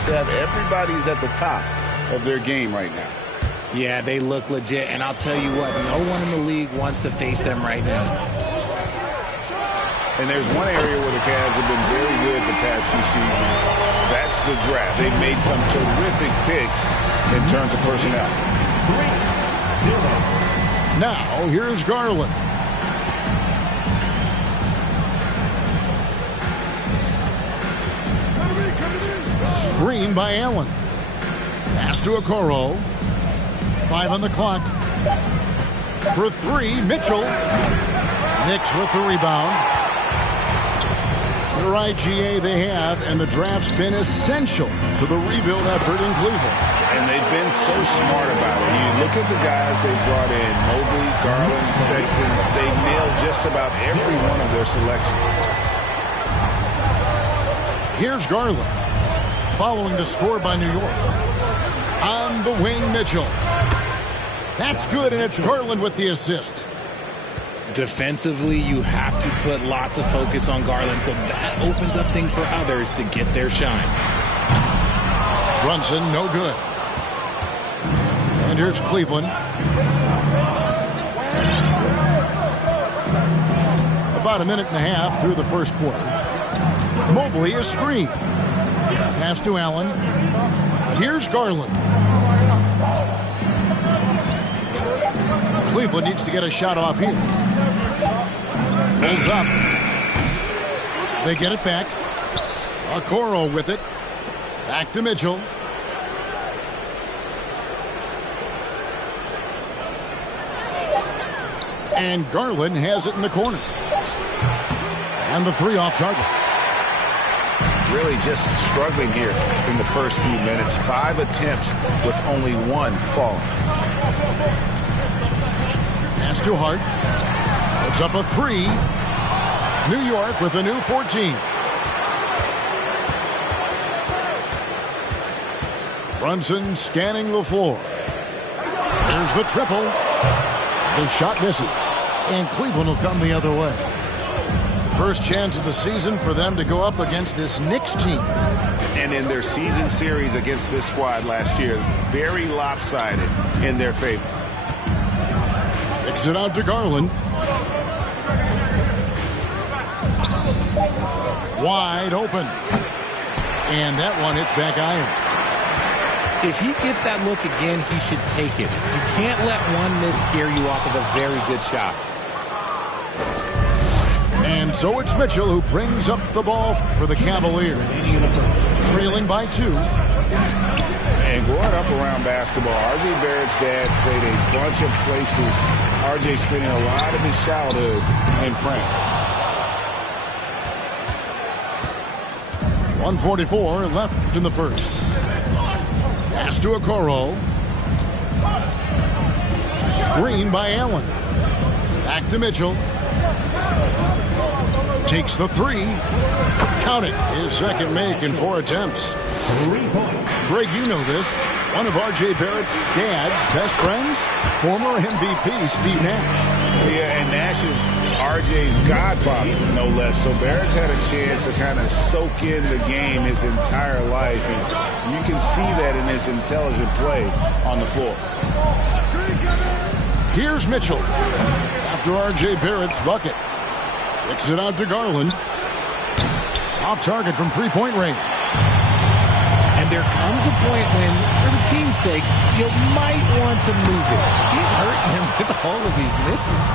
Everybody's at the top of their game right now. Yeah, they look legit, and I'll tell you what, no one in the league wants to face them right now. And there's one area where the Cavs have been very good the past few seasons. That's the draft. They've made some terrific picks in terms of personnel. Now, here's Garland. Screen by Allen. Pass to Okoro. 5 on the clock. For 3, Mitchell. Knicks with the rebound. You're right, GA, they have, and the draft's been essential to the rebuild effort in Cleveland. And they've been so smart about it. You look at the guys they brought in, Mobley, Garland, Sexton. They nailed just about every one of their selections. Here's Garland, following the score by New York. On the wing, Mitchell. That's good, and it's Garland with the assist. Defensively, you have to put lots of focus on Garland, so that opens up things for others to get their shine. Brunson, no good. And here's Cleveland. About a minute and a half through the first quarter. Mobley is screened. Pass to Allen. Here's Garland. Cleveland needs to get a shot off here. Pulls up. They get it back. Okoro with it. Back to Mitchell. And Garland has it in the corner. And the three off target. Really just struggling here in the first few minutes. 5 attempts with only 1 falling. Pass to Hart. It's up a 3. New York with a new 14. Brunson scanning the floor. There's the triple. The shot misses. And Cleveland will come the other way. First chance of the season for them to go up against this Knicks team. And in their season series against this squad last year, very lopsided in their favor. Kicks it out to Garland. Wide open. And that one hits back iron. If he gets that look again, he should take it. You can't let one miss scare you off of a very good shot. And so it's Mitchell who brings up the ball for the Cavaliers. Trailing by 2. And growing up around basketball, R.J. Barrett's dad played a bunch of places. R.J. spending a lot of his childhood in France. 1:44 left in the first. Pass to Okoro. Screen by Allen. Back to Mitchell. Takes the 3. Count it. His second make in 4 attempts. 3 points. Greg, you know this. One of R.J. Barrett's dad's best friends, former MVP Steve Nash. Yeah, and Nash is R.J.'s godfather, no less. So Barrett's had a chance to kind of soak in the game his entire life. And you can see that in his intelligent play on the floor. Here's Mitchell. After R.J. Barrett's bucket. Kicks it out to Garland. Off target from 3-point range. And there comes a point when, for the team's sake, you might want to move it. He's hurting them with all of these misses.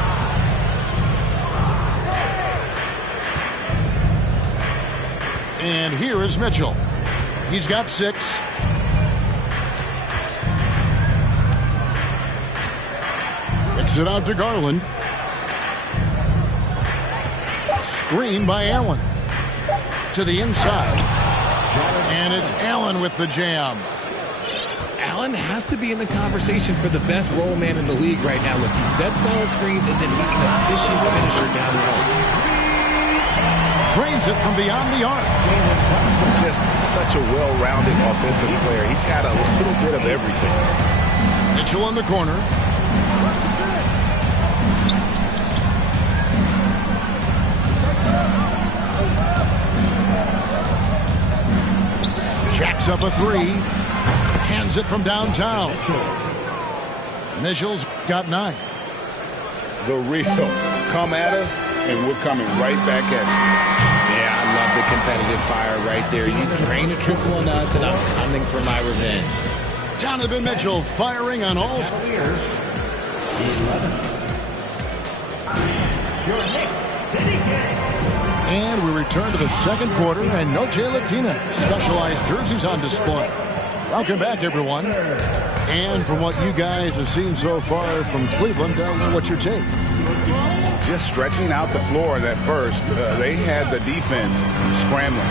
And here is Mitchell. He's got 6. Kicks it out to Garland. Screen by Allen. To the inside. And it's Allen with the jam. Allen has to be in the conversation for the best roll man in the league right now. Look, he sets solid screens, and then he's an efficient finisher down low. Drains it from beyond the arc. Just such a well-rounded offensive player. He's got a little bit of everything. Mitchell in the corner. Jacks up a 3. Hands it from downtown. Mitchell's got 9. The real come at us, and we're coming right back at you. Yeah, I love the competitive fire right there. You drain a triple on us, and I'm coming for my revenge. Donovan Mitchell firing on all. And we return to the second quarter, and no Jay Latina. Specialized jerseys on display. Welcome back, everyone. And from what you guys have seen so far from Cleveland, what's your take? Just stretching out the floor that first. They had the defense scrambling.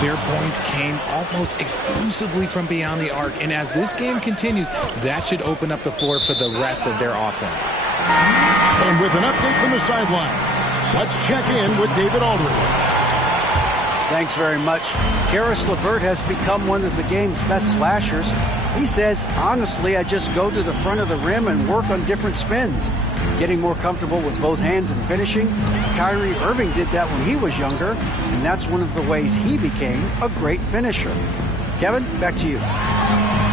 Their points came almost exclusively from beyond the arc. And as this game continues, that should open up the floor for the rest of their offense. And with an update from the sidelines, let's check in with David Aldridge. Thanks very much. Karis LeVert has become one of the game's best slashers. He says, honestly, I just go to the front of the rim and work on different spins. getting more comfortable with both hands and finishing. Kyrie Irving did that when he was younger, and that's one of the ways he became a great finisher. Kevin, back to you.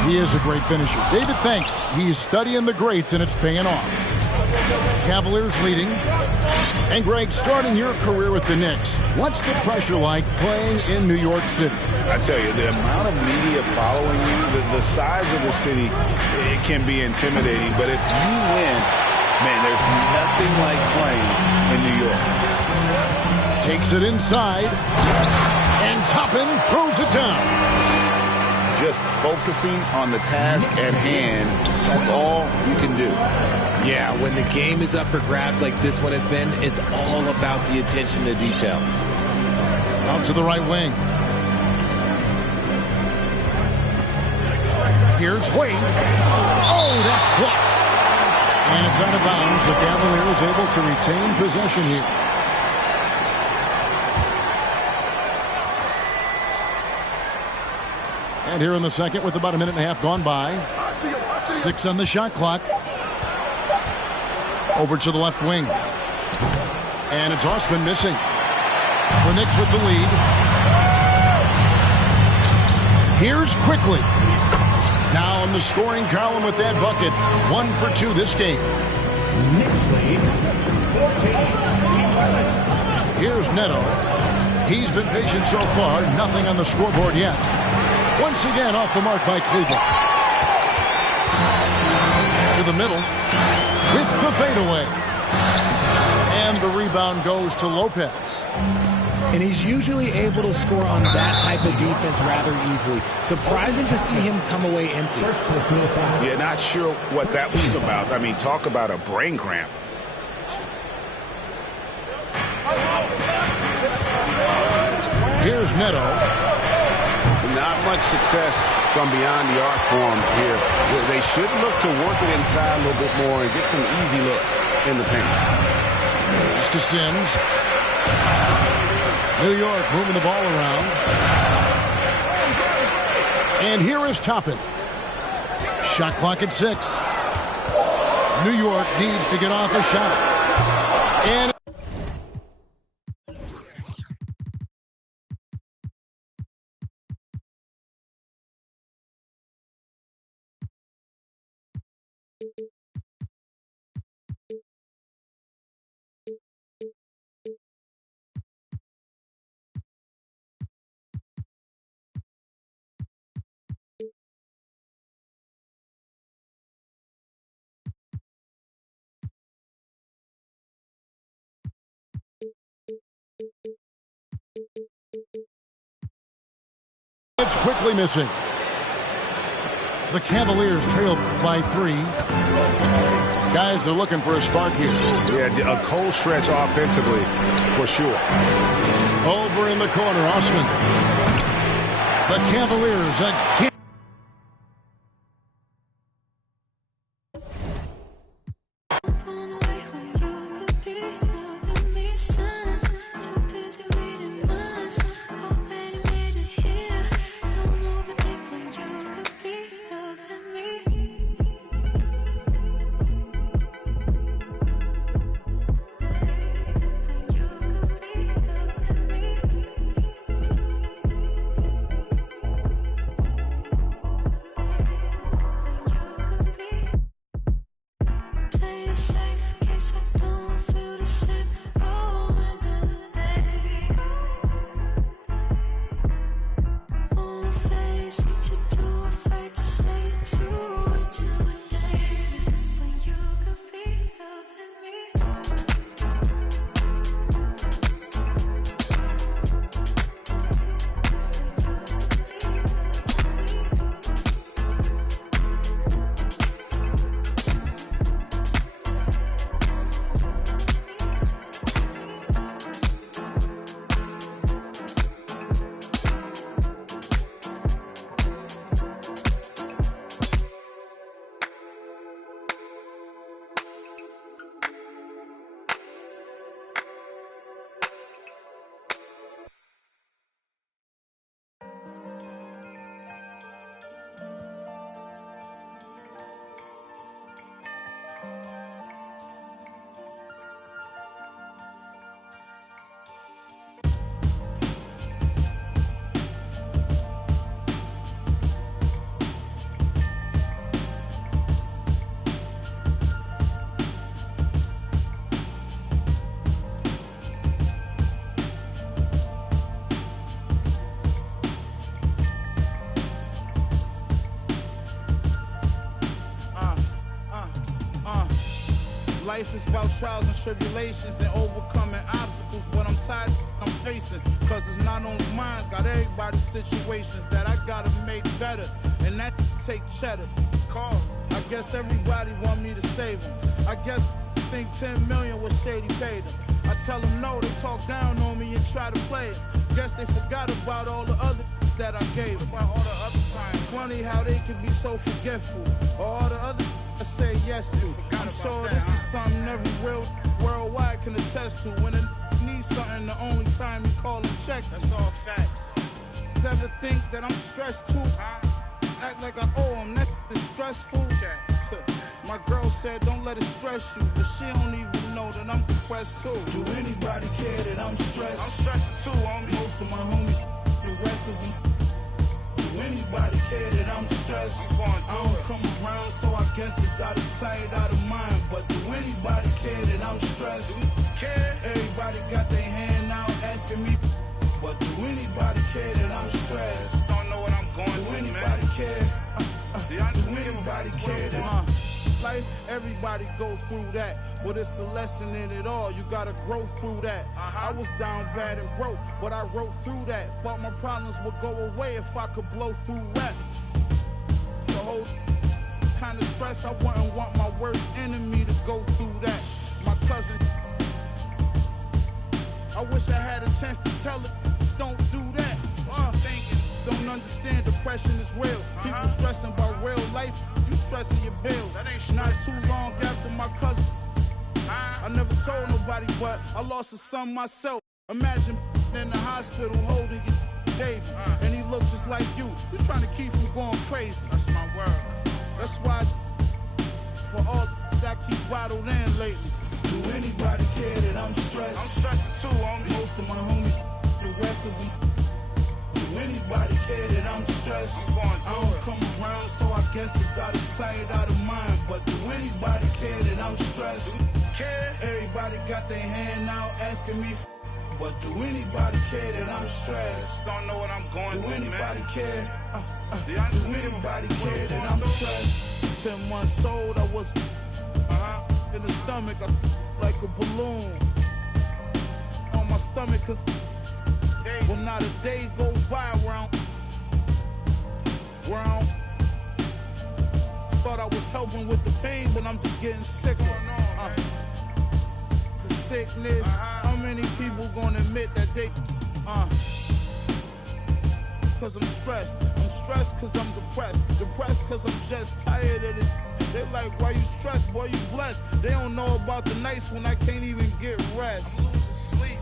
He is a great finisher. David thinks he's studying the greats, and it's paying off. Cavaliers leading. And Greg, starting your career with the Knicks, what's the pressure like playing in New York City? I tell you, the amount of media following you, the size of the city, it can be intimidating. But if you win, man, there's nothing like playing in New York. Takes it inside, and Toppin throws it down. Just focusing on the task at hand, that's all you can do. Yeah, when the game is up for grabs like this one has been, it's all about the attention to detail. Out to the right wing. Here's Wade. Oh, that's blocked. And it's out of bounds. The Cavaliers able to retain possession here. And here in the second with about a minute and a half gone by. 6 on the shot clock. Over to the left wing. And it's Osman missing. The Knicks with the lead. Here's Quickly. Now on the scoring column with that bucket. 1 for 2 this game. Knicks lead 14-11. Here's Neto. He's been patient so far. Nothing on the scoreboard yet. Once again off the mark by Cleveland. To the middle. With the fadeaway. And the rebound goes to Lopez. And he's usually able to score on that type of defense rather easily. Surprising to see him come away empty. Yeah, not sure what that was about. I mean, talk about a brain cramp. Here's Neto. Not much success from beyond the arc for him here. They should look to work it inside a little bit more and get some easy looks in the paint. It's to Sims. New York moving the ball around. And here is Toppin. Shot clock at 6. New York needs to get off a shot. And it's Quickly missing. The Cavaliers trail by 3. Guys are looking for a spark here. Yeah, a cold stretch offensively, for sure. Over in the corner, Osman. The Cavaliers again. Life is about trials and tribulations and overcoming obstacles, but I'm tired I'm facing, cause it's not only mine, got everybody's situations that I gotta make better, and that take cheddar. Call. I guess everybody want me to save them. I guess think 10 million was Shady paid them. I tell them no, they talk down on me and try to play it. Guess they forgot about all the other that I gave them. About all the other times. Funny how they can be so forgetful. All the other I say yes to. I'm sure this is something every real worldwide can attest to. When a needs something, the only time you call and check. That's all facts. Never think that I'm stressed too. Act like I owe them. That is stressful. My girl said don't let it stress you, but she don't even know that I'm depressed too. Do anybody care that I'm stressed? I'm stressed too, homie. Most of my homies, the rest of them. Do anybody care that I'm stressed? I don't come around, so I guess it's out of sight, out of mind. But do anybody care that I'm stressed? Care? Everybody got their hand out asking me. But do anybody care that I'm stressed? Don't know what I'm going through. Do anybody care? Do anybody care that life, everybody go through that, but it's a lesson in it all. You gotta grow through that. I was down bad and broke, but I wrote through that. Thought my problems would go away if I could blow through rap. The whole kind of stress, I wouldn't want my worst enemy to go through that. My cousin, I wish I had a chance to tell her, don't do that. Don't understand depression is real. People stressing about real life, you stressing your bills. Not too long after my cousin, I never told nobody, but I lost a son myself. Imagine in the hospital holding your baby, and he looked just like you. You're trying to keep from going crazy. That's my word. That's why for all that I keep bottled in lately. Do anybody care that I'm stressed? I'm stressed too, homie. Most of my homies, the rest of them. Do anybody care that I'm stressed? I don't come around, so I guess it's out of sight, out of mind. But do anybody care that I'm stressed? Care? Everybody got their hand out asking me. But do anybody care that I'm stressed? Don't know what I'm going through. Do anybody care? Do anybody care that I'm stressed? 10 months old, I was in the stomach, like a balloon on my stomach, cause well, not a day go by where I thought I was helping with the pain, but I'm just getting sicker. It's a sickness. How many people gonna admit that they cause I'm stressed. I'm stressed cause I'm depressed. Depressed cause I'm just tired of this. They like, why you stressed, boy, you blessed. They don't know about the nights when I can't even get rest. Sleep.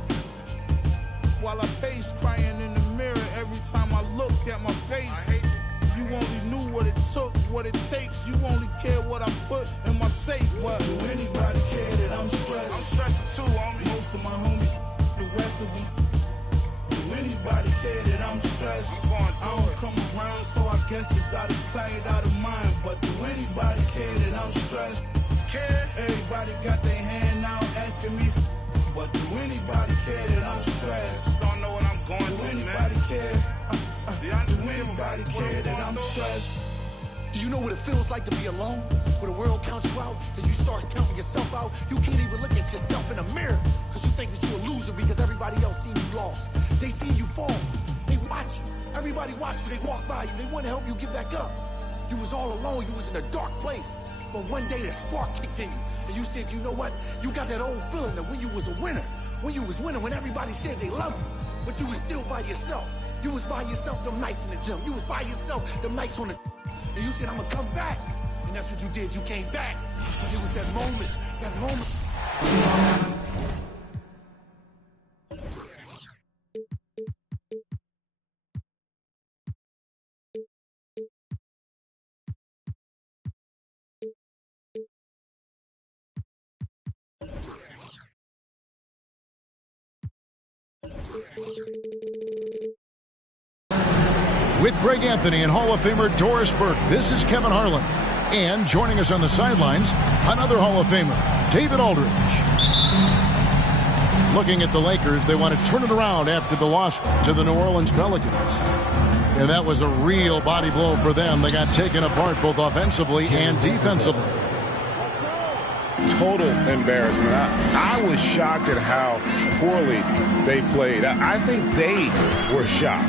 While I pace, crying in the mirror every time I look at my face. If you only knew what it took, what it takes, you only care what I put in my safe. But do anybody care that I'm stressed? I'm stressed too, homie. Most of my homies, the rest of them. Do anybody care that I'm stressed? I don't come around, so I guess it's out of sight, out of mind. But do anybody care that I'm stressed? Care? Everybody got their hand out asking me. But do anybody care that I'm stressed? Don't know what I'm going through. Do anybody care? Do anybody care that I'm stressed? Do you know what it feels like to be alone? Where the world counts you out, that you start counting yourself out. You can't even look at yourself in the mirror because you think that you're a loser because everybody else seen you lost. They seen you fall. They watch you. Everybody watch you. They walk by you. They want to help you get back up. You was all alone. You was in a dark place. But one day that spark kicked in you. And you said, you know what? You got that old feeling that when you was a winner, when you was winning, when everybody said they love you, but you was still by yourself. You was by yourself them nights in the gym. You was by yourself them nights on the... And you said, I'm gonna come back. And that's what you did. You came back. But it was that moment. That moment. With Greg Anthony and Hall of Famer Doris Burke, this is Kevin Harlan. And joining us on the sidelines, another Hall of Famer, David Aldridge. Looking at the Lakers, they want to turn it around after the loss to the New Orleans Pelicans. And that was a real body blow for them. They got taken apart both offensively and defensively. total embarrassment. I was shocked at how poorly they played. I think they were shocked.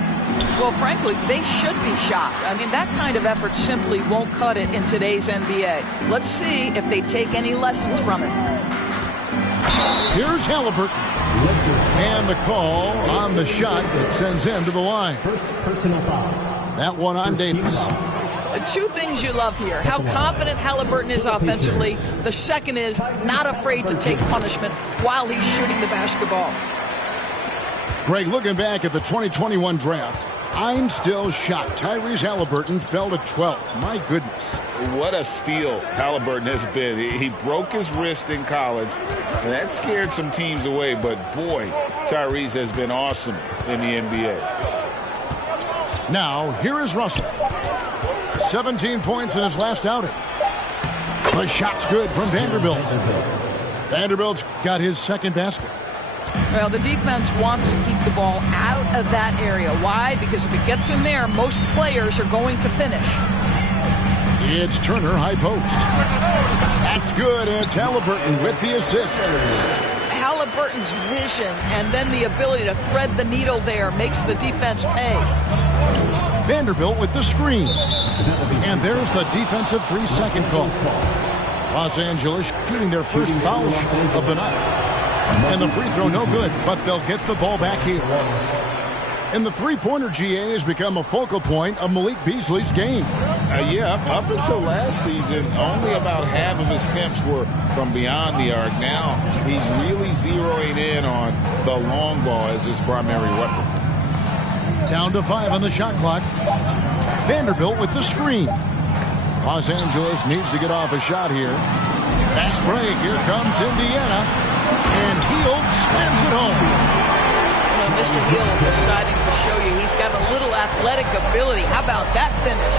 Well, frankly, they should be shocked. I mean, that kind of effort simply won't cut it in today's NBA. Let's see if they take any lessons from it. Here's Halliburton. And the call on the shot that sends him to the line. First personal foul. That one on Davis. Two things you love here. How confident Halliburton is offensively. The second is not afraid to take punishment while he's shooting the basketball. Greg, looking back at the 2021 draft, I'm still shocked. Tyrese Halliburton fell to 12th. My goodness. What a steal Halliburton has been. He broke his wrist in college, and that scared some teams away. But, boy, Tyrese has been awesome in the NBA. Now, here is Russell. 17 points in his last outing. The shot's good from Vanderbilt. Vanderbilt's got his second basket. Well, the defense wants to keep the ball out of that area. Why? Because if it gets in there, most players are going to finish. It's Turner, high post. That's good. It's Halliburton with the assist. Halliburton's vision and then the ability to thread the needle there makes the defense pay. Vanderbilt with the screen. And there's the defensive 3-second call. Los Angeles shooting their first foul shot of the night. And the free throw no good, but they'll get the ball back here. And the three-pointer, GA, has become a focal point of Malik Beasley's game. Up until last season, only about half of his attempts were from beyond the arc. Now he's really zeroing in on the long ball as his primary weapon. Down to 5 on the shot clock. Vanderbilt with the screen. Los Angeles needs to get off a shot here. Fast break. Here comes Indiana. And Hield slams it home. Mr. Hield deciding to show you he's got a little athletic ability. How about that finish?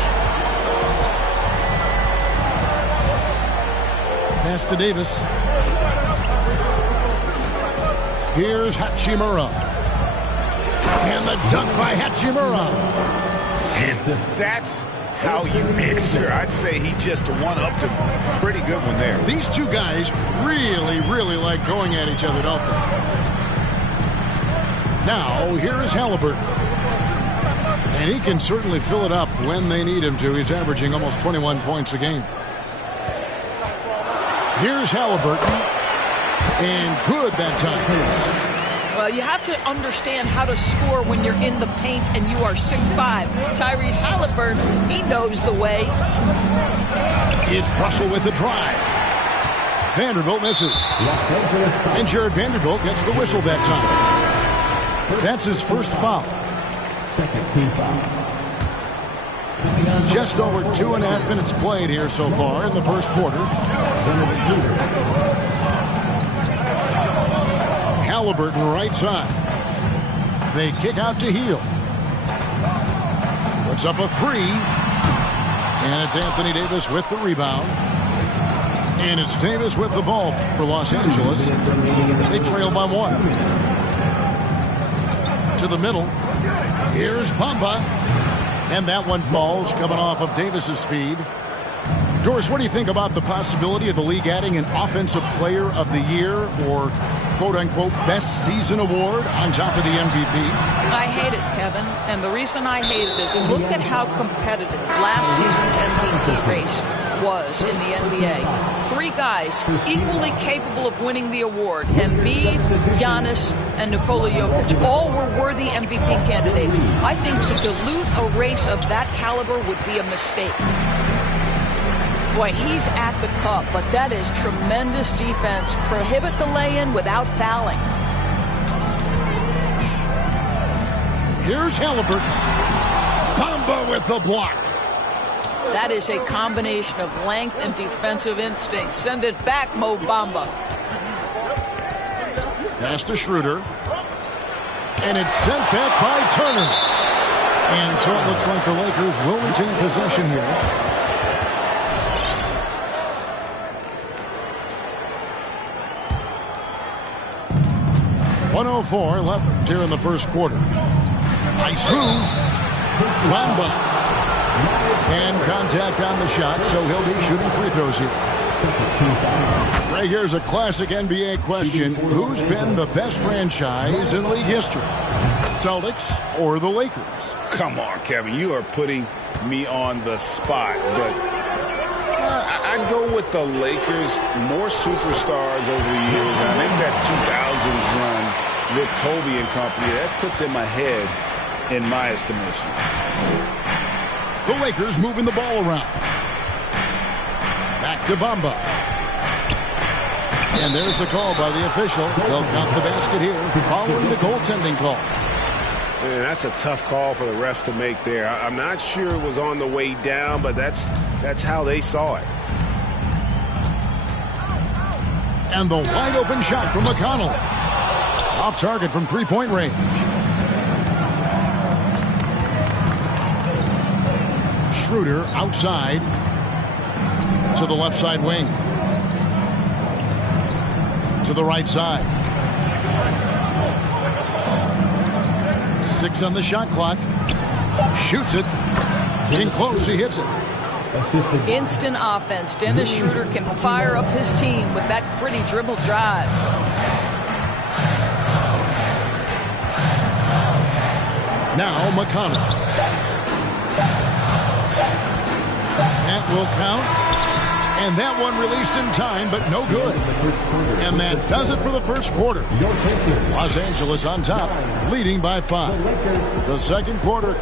Pass to Davis. Here's Hachimura. And the dunk by Hachimura. And that's how you answer. I'd say he just one-upped him. Pretty good one there. These two guys really, really like going at each other, don't they? Now, here is Halliburton. And he can certainly fill it up when they need him to. He's averaging almost 21 points a game. Here's Halliburton. And good that time. Well, you have to understand how to score when you're in the paint and you are 6'5". Tyrese Halliburton, he knows the way. It's Russell with the drive. Vanderbilt misses. And Jared Vanderbilt gets the whistle that time. That's his first foul. Second team foul. Just over 2.5 minutes played here so far in the first quarter. Halliburton right side. They kick out to Hield. Puts up a three. And it's Anthony Davis with the rebound. And it's Davis with the ball for Los Angeles. They trail by 1. To the middle. Here's Bamba. And that one falls coming off of Davis's feed. Doris, what do you think about the possibility of the league adding an Offensive Player of the Year or quote-unquote best season award on top of the MVP? I hate it, Kevin. And the reason I hate it is look at how competitive last season's MVP race was in the NBA. 3 guys equally capable of winning the award. Embiid, Giannis, and Nikola Jokic. All were worthy MVP candidates. I think to dilute a race of that caliber would be a mistake. Boy, he's at the cup, but that is tremendous defense. Prohibit the lay-in without fouling. Here's Halliburton. Bamba with the block. That is a combination of length and defensive instinct. Send it back, Mo Bamba. Pass to Schroeder. And it's sent back by Turner. And so it looks like the Lakers will retain possession here. .104 left here in the first quarter. Nice move. Bamba. And contact on the shot, so he'll be shooting free throws here. Right here's a classic NBA question. Who's been the best franchise in league history? Celtics or the Lakers? Come on, Kevin. You are putting me on the spot. But I go with the Lakers. More superstars over the years. I think that 2000s run with Kobe and company, that put them ahead in my estimation. The Lakers moving the ball around. Back to Bamba. And there's the call by the official. They'll count the basket here following the goaltending call. Man, that's a tough call for the refs to make there. I'm not sure it was on the way down, but that's how they saw it. And the wide open shot from McConnell. Off target from three-point range. Schroeder outside to the left side wing. To the right side. 6 on the shot clock. Shoots it. Getting close, he hits it. Instant offense. Dennis Schroeder can fire up his team with that gritty dribble drive. Now McConnell. That will count. And that one released in time, but no good. And that does it for the first quarter. Los Angeles on top, leading by 5. The second quarter.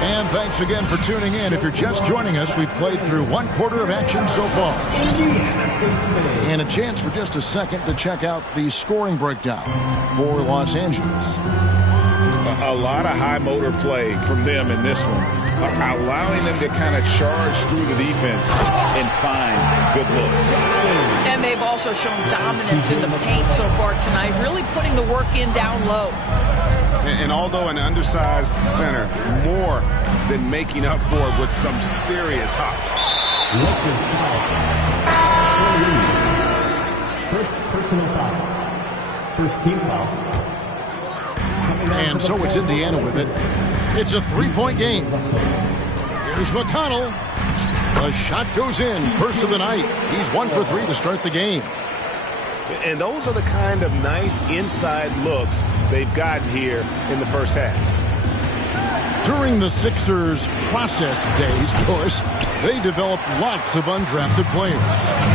And thanks again for tuning in. If you're just joining us, we've played through one quarter of action so far. And a chance for just a second to check out the scoring breakdown for Los Angeles. A lot of high motor play from them in this one, allowing them to kind of charge through the defense and find good looks. And they've also shown dominance in the paint so far tonight, really putting the work in down low. And although an undersized center, more than making up for it with some serious hops. First personal foul. First team foul. And so it's Indiana with it. It's a 3-point game. Here's McConnell. The shot goes in. First of the night. He's 1 for 3 to start the game. And those are the kind of nice inside looks they've gotten here in the first half. During the Sixers' process days, of course, they developed lots of undrafted players.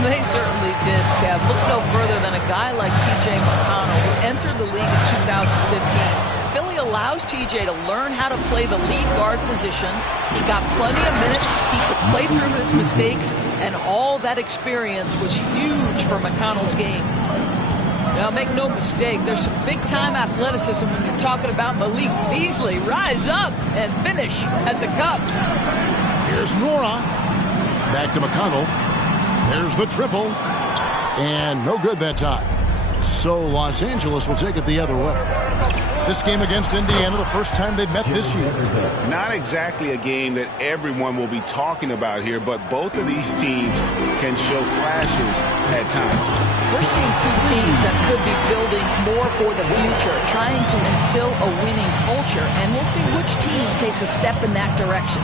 They certainly did, Kev. Look no further than a guy like T.J. McConnell, who entered the league in 2015. Philly allows TJ to learn how to play the lead guard position. He got plenty of minutes. He could play through his mistakes, and all that experience was huge for McConnell's game. Now, make no mistake, there's some big-time athleticism when you're talking about Malik Beasley. Rise up and finish at the cup. Here's Nora. Back to McConnell. There's the triple. And no good that time. So Los Angeles will take it the other way. This game against Indiana, the first time they've met this year. Not exactly a game that everyone will be talking about here, but both of these teams can show flashes at times. We're seeing two teams that could be building more for the future, trying to instill a winning culture, and we'll see which team takes a step in that direction.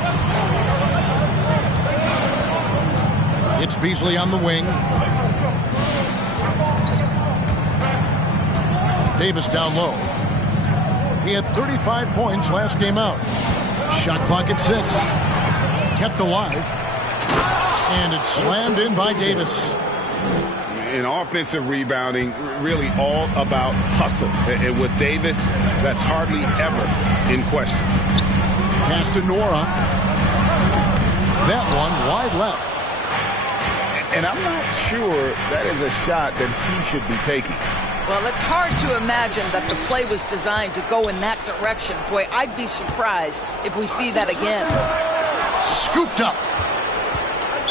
It's Beasley on the wing. Davis down low. He had 35 points last game out. Shot clock at 6. Kept alive. And it's slammed in by Davis. In offensive rebounding, really all about hustle. And with Davis, that's hardly ever in question. Pass to Nora. That one wide left. And I'm not sure that is a shot that he should be taking. Well, it's hard to imagine that the play was designed to go in that direction. Boy, I'd be surprised if we see that again. Scooped up.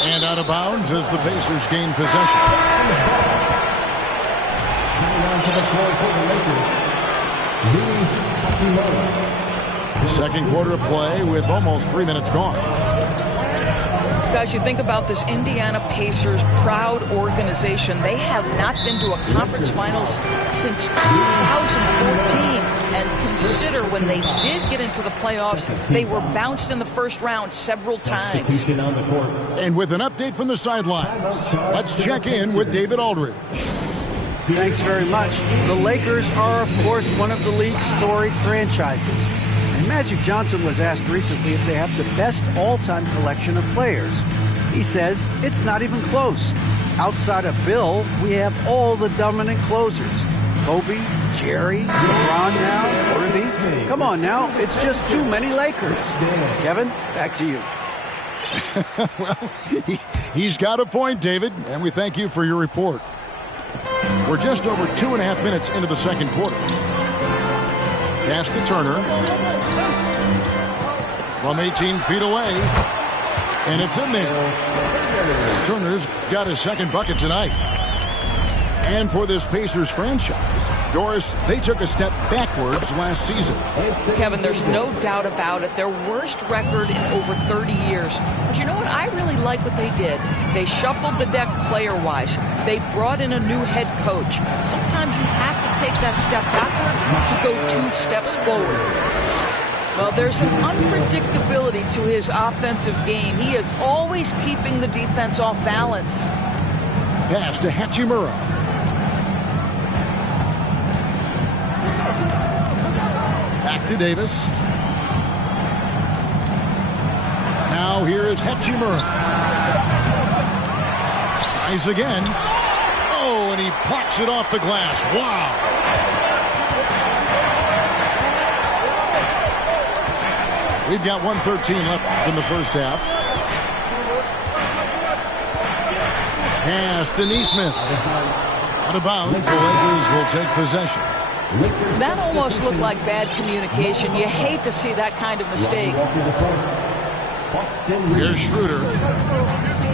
And out of bounds as the Pacers gain possession. Second quarter of play with almost 3 minutes gone. Guys, you think about this Indiana Pacers proud organization. They have not been to a conference finals since 2014. And consider when they did get into the playoffs, they were bounced in the first round several times. And with an update from the sidelines, let's check in with David Aldridge. Thanks very much. The Lakers are, of course, one of the league's storied franchises. And Magic Johnson was asked recently if they have the best all-time collection of players. He says it's not even close. Outside of Bill, we have all the dominant closers. Kobe, Jerry, LeBron now, Worthy. Come on now, it's just too many Lakers. Kevin, back to you. Well, he's got a point, David, and we thank you for your report. We're just over 2.5 minutes into the second quarter. Pass to Turner. From 18 feet away. And it's in there. Turner's got his second bucket tonight. And for this Pacers franchise, Doris, they took a step backwards last season. Kevin, there's no doubt about it. Their worst record in over 30 years. But you know what? I really like what they did. They shuffled the deck player-wise. They brought in a new head coach. Sometimes you have to take that step backward to go 2 steps forward. Well, there's an unpredictability to his offensive game. He is always keeping the defense off balance. Pass to Hachimura. Back to Davis. Now here is Hachimura. Tries again. Oh, and he plucks it off the glass. Wow. We've got 1:13 left in the first half. Pass to Neesmith. Out of bounds, the Lakers will take possession. That almost looked like bad communication. You hate to see that kind of mistake. Here's Schroeder.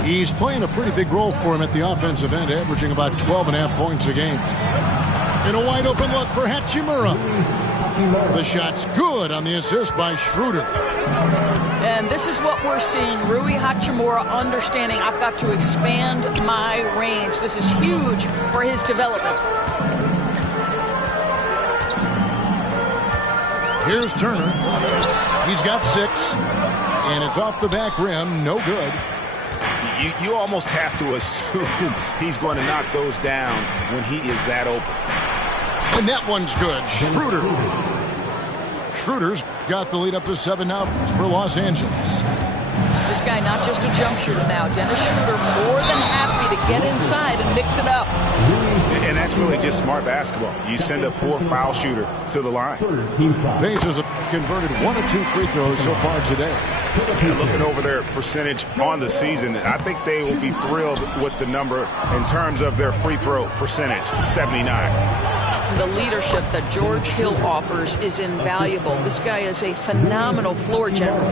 He's playing a pretty big role for him at the offensive end, averaging about 12.5 points a game. And a wide open look for Hachimura. The shot's good on the assist by Schroeder. And this is what we're seeing. Rui Hachimura understanding I've got to expand my range. This is huge for his development. Here's Turner. He's got 6. And it's off the back rim. No good. You almost have to assume he's going to knock those down when he is that open. And that one's good. Schroeder. Schroeder's got the lead up to 7 now for Los Angeles. This guy not just a jump shooter now. Dennis Schroeder more than happy to get inside and mix it up. And that's really just smart basketball. You send a poor foul shooter to the line. Pacers have converted 1 of 2 free throws so far today. And looking over their percentage on the season, I think they will be thrilled with the number in terms of their free throw percentage, 79. The leadership that George Hill offers is invaluable. This guy is a phenomenal floor general.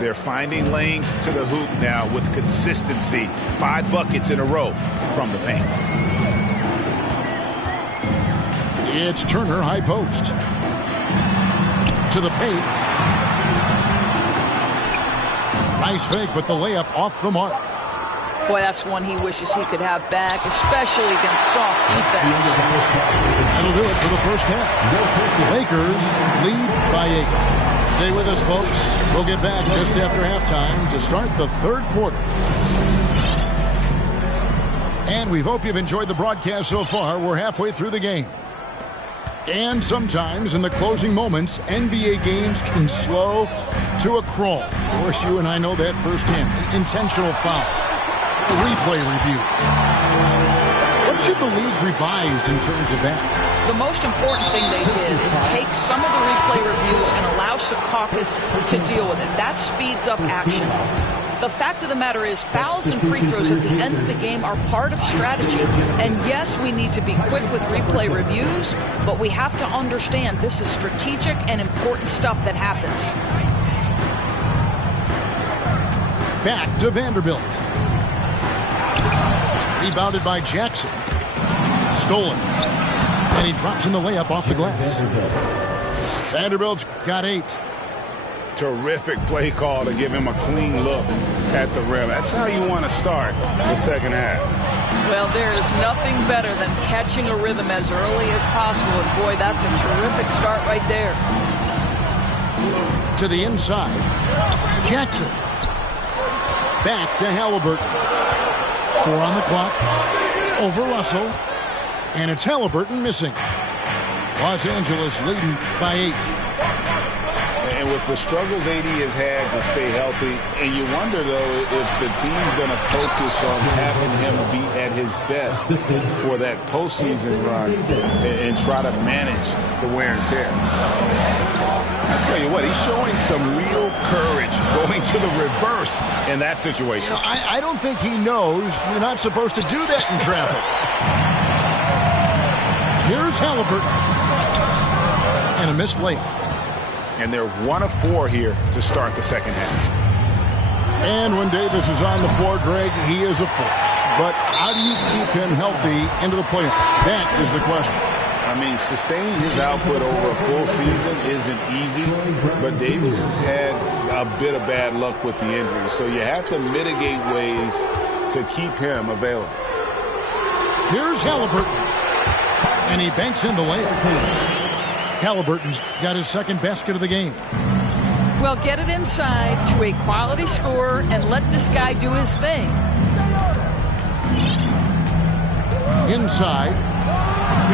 They're finding lanes to the hoop now with consistency. 5 buckets in a row from the paint. It's Turner, high post. To the paint. Nice fake, but the layup off the mark. Boy, that's one he wishes he could have back, especially against soft defense. That'll do it for the first half. Lakers lead by 8. Stay with us, folks. We'll get back just after halftime to start the third quarter. And we hope you've enjoyed the broadcast so far. We're halfway through the game. And sometimes in the closing moments, NBA games can slow to a crawl. Of course, you and I know that firsthand. Intentional foul. Replay review. What should the league revise in terms of that? The most important thing they did is take some of the replay reviews and allow Secaucus to deal with it. That speeds up action. The fact of the matter is fouls and free throws at the end of the game are part of strategy. And yes, we need to be quick with replay reviews, but we have to understand this is strategic and important stuff that happens. Back to Vanderbilt. Rebounded by Jackson. Stolen. And he drops in the layup off the glass. Vanderbilt's got 8. terrific play call to give him a clean look at the rim. That's how you want to start the second half. Well, there is nothing better than catching a rhythm as early as possible. And boy, that's a terrific start right there. To the inside. Jackson. Back to Halliburton. 4 on the clock. Over Russell. And it's Halliburton missing. Los Angeles leading by 8. And with the struggles AD has had to stay healthy, and you wonder, though, if the team's going to focus on having him be at his best for that postseason run and try to manage the wear and tear. I tell you what, he's showing some real courage going to the reverse in that situation. I don't think he knows you're not supposed to do that in traffic. Here's Halliburton. And a missed layup. And they're 1 of 4 here to start the second half. And when Davis is on the floor, Greg, he is a force. But how do you keep him healthy into the playoffs? That is the question. I mean, sustaining his output over a full season isn't easy, but Davis has had a bit of bad luck with the injuries. So you have to mitigate ways to keep him available. Here's Halliburton. And he banks in the layup. Halliburton's got his second basket of the game. Well, get it inside to a quality scorer and let this guy do his thing. Inside.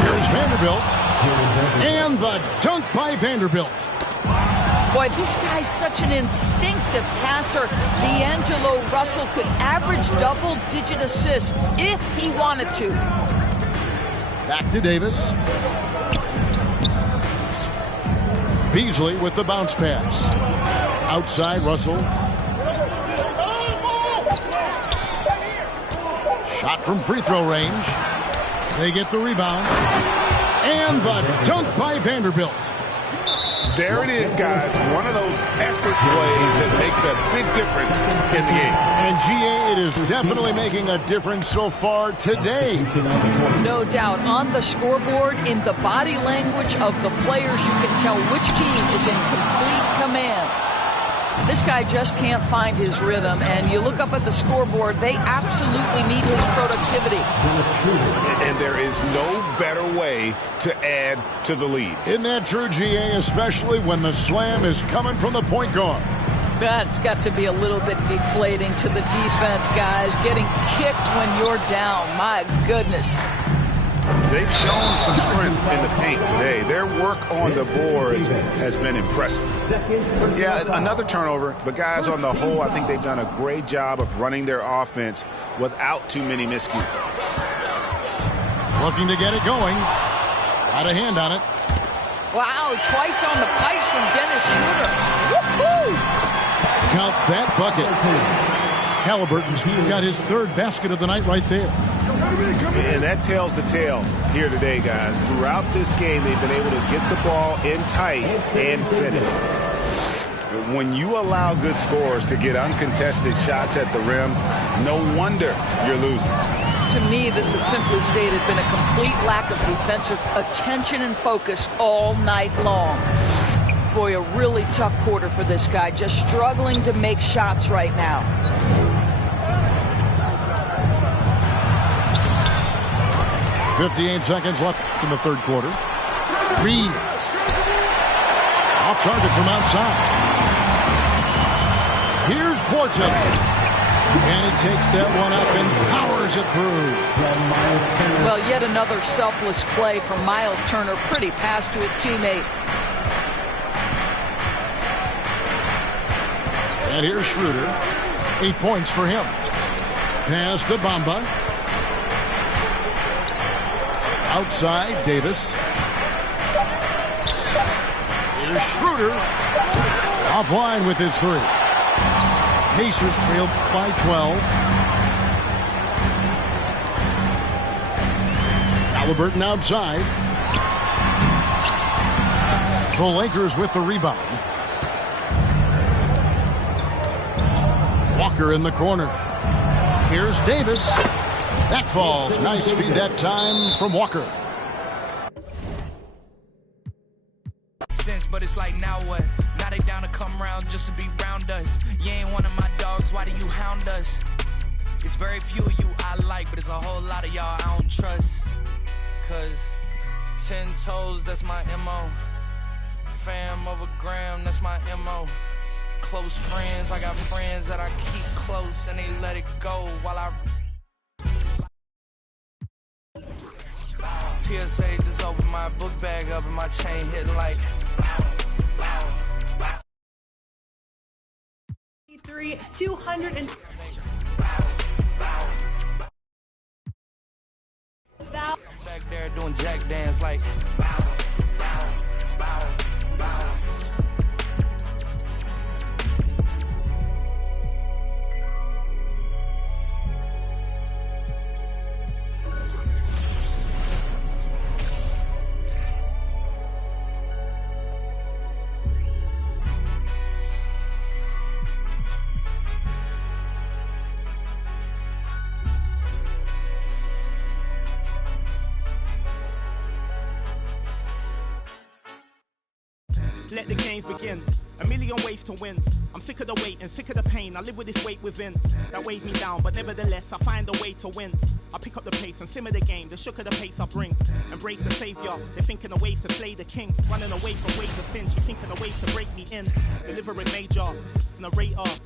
Here's Vanderbilt. And the dunk by Vanderbilt. Boy, this guy's such an instinctive passer. D'Angelo Russell could average double-digit assists if he wanted to. Back to Davis. Beasley with the bounce pass. Outside, Russell. Shot from free throw range. They get the rebound. And the dunk by Vanderbilt. There it is, guys. One of those effort plays that makes a big difference in the game. And GA, it is definitely making a difference so far today. No doubt. On the scoreboard, in the body language of the players, you can tell which team is in complete command. This guy just can't find his rhythm, and you look up at the scoreboard, they absolutely need his productivity. And there is no better way to add to the lead. Isn't that true, GA, especially when the slam is coming from the point guard? That's got to be a little bit deflating to the defense, guys. Getting kicked when you're down. My goodness. They've shown some strength in the paint today. Their work on the boards has been impressive. Yeah, another turnover, but guys, on the whole, I think they've done a great job of running their offense without too many miscues. Looking to get it going. Got a hand on it. Wow, twice on the pipe from Dennis Schroeder. Woo-hoo! Count that bucket. Halliburton's got his third basket of the night right there. And that tells the tale here today, guys. Throughout this game, they've been able to get the ball in tight and finish. When you allow good scorers to get uncontested shots at the rim, no wonder you're losing. To me, this has simply stated been a complete lack of defensive attention and focus all night long. Boy, a really tough quarter for this guy, just struggling to make shots right now. .58 seconds left in the third quarter. Reeves. Off target from outside. Here's Twarton. And he takes that one up and powers it through. Well, yet another selfless play from Miles Turner. Pretty pass to his teammate. And here's Schroeder. 8 points for him. Pass to Bamba. Outside, Davis. Here's Schroeder. Offline with his three. Pacers trailed by 12. Halliburton outside. The Lakers with the rebound. Walker in the corner. Here's Davis. That falls. Nice feed that time from Walker. But it's like, now what? Now they down to come round just to be round us. You ain't one of my dogs, why do you hound us? It's very few of you I like, but it's a whole lot of y'all I don't trust. Cause 10 toes, that's my MO. Fam over gram, that's my MO. Close friends, I got friends that I keep close and they let it go while I... TSA just opened my book bag up and my chain hitting like... 200 and... I'm back there doing jack dance like... Let the games begin. A million ways to win. I'm sick of the wait and sick of the pain. I live with this weight within that weighs me down, but nevertheless I find a way to win. I pick up the pace and simmer the game. The shook of the pace I bring. Embrace the savior. They're thinking of ways to slay the king. Running away from ways of sin. She's thinking of ways to break me in. Delivering major. Narrator.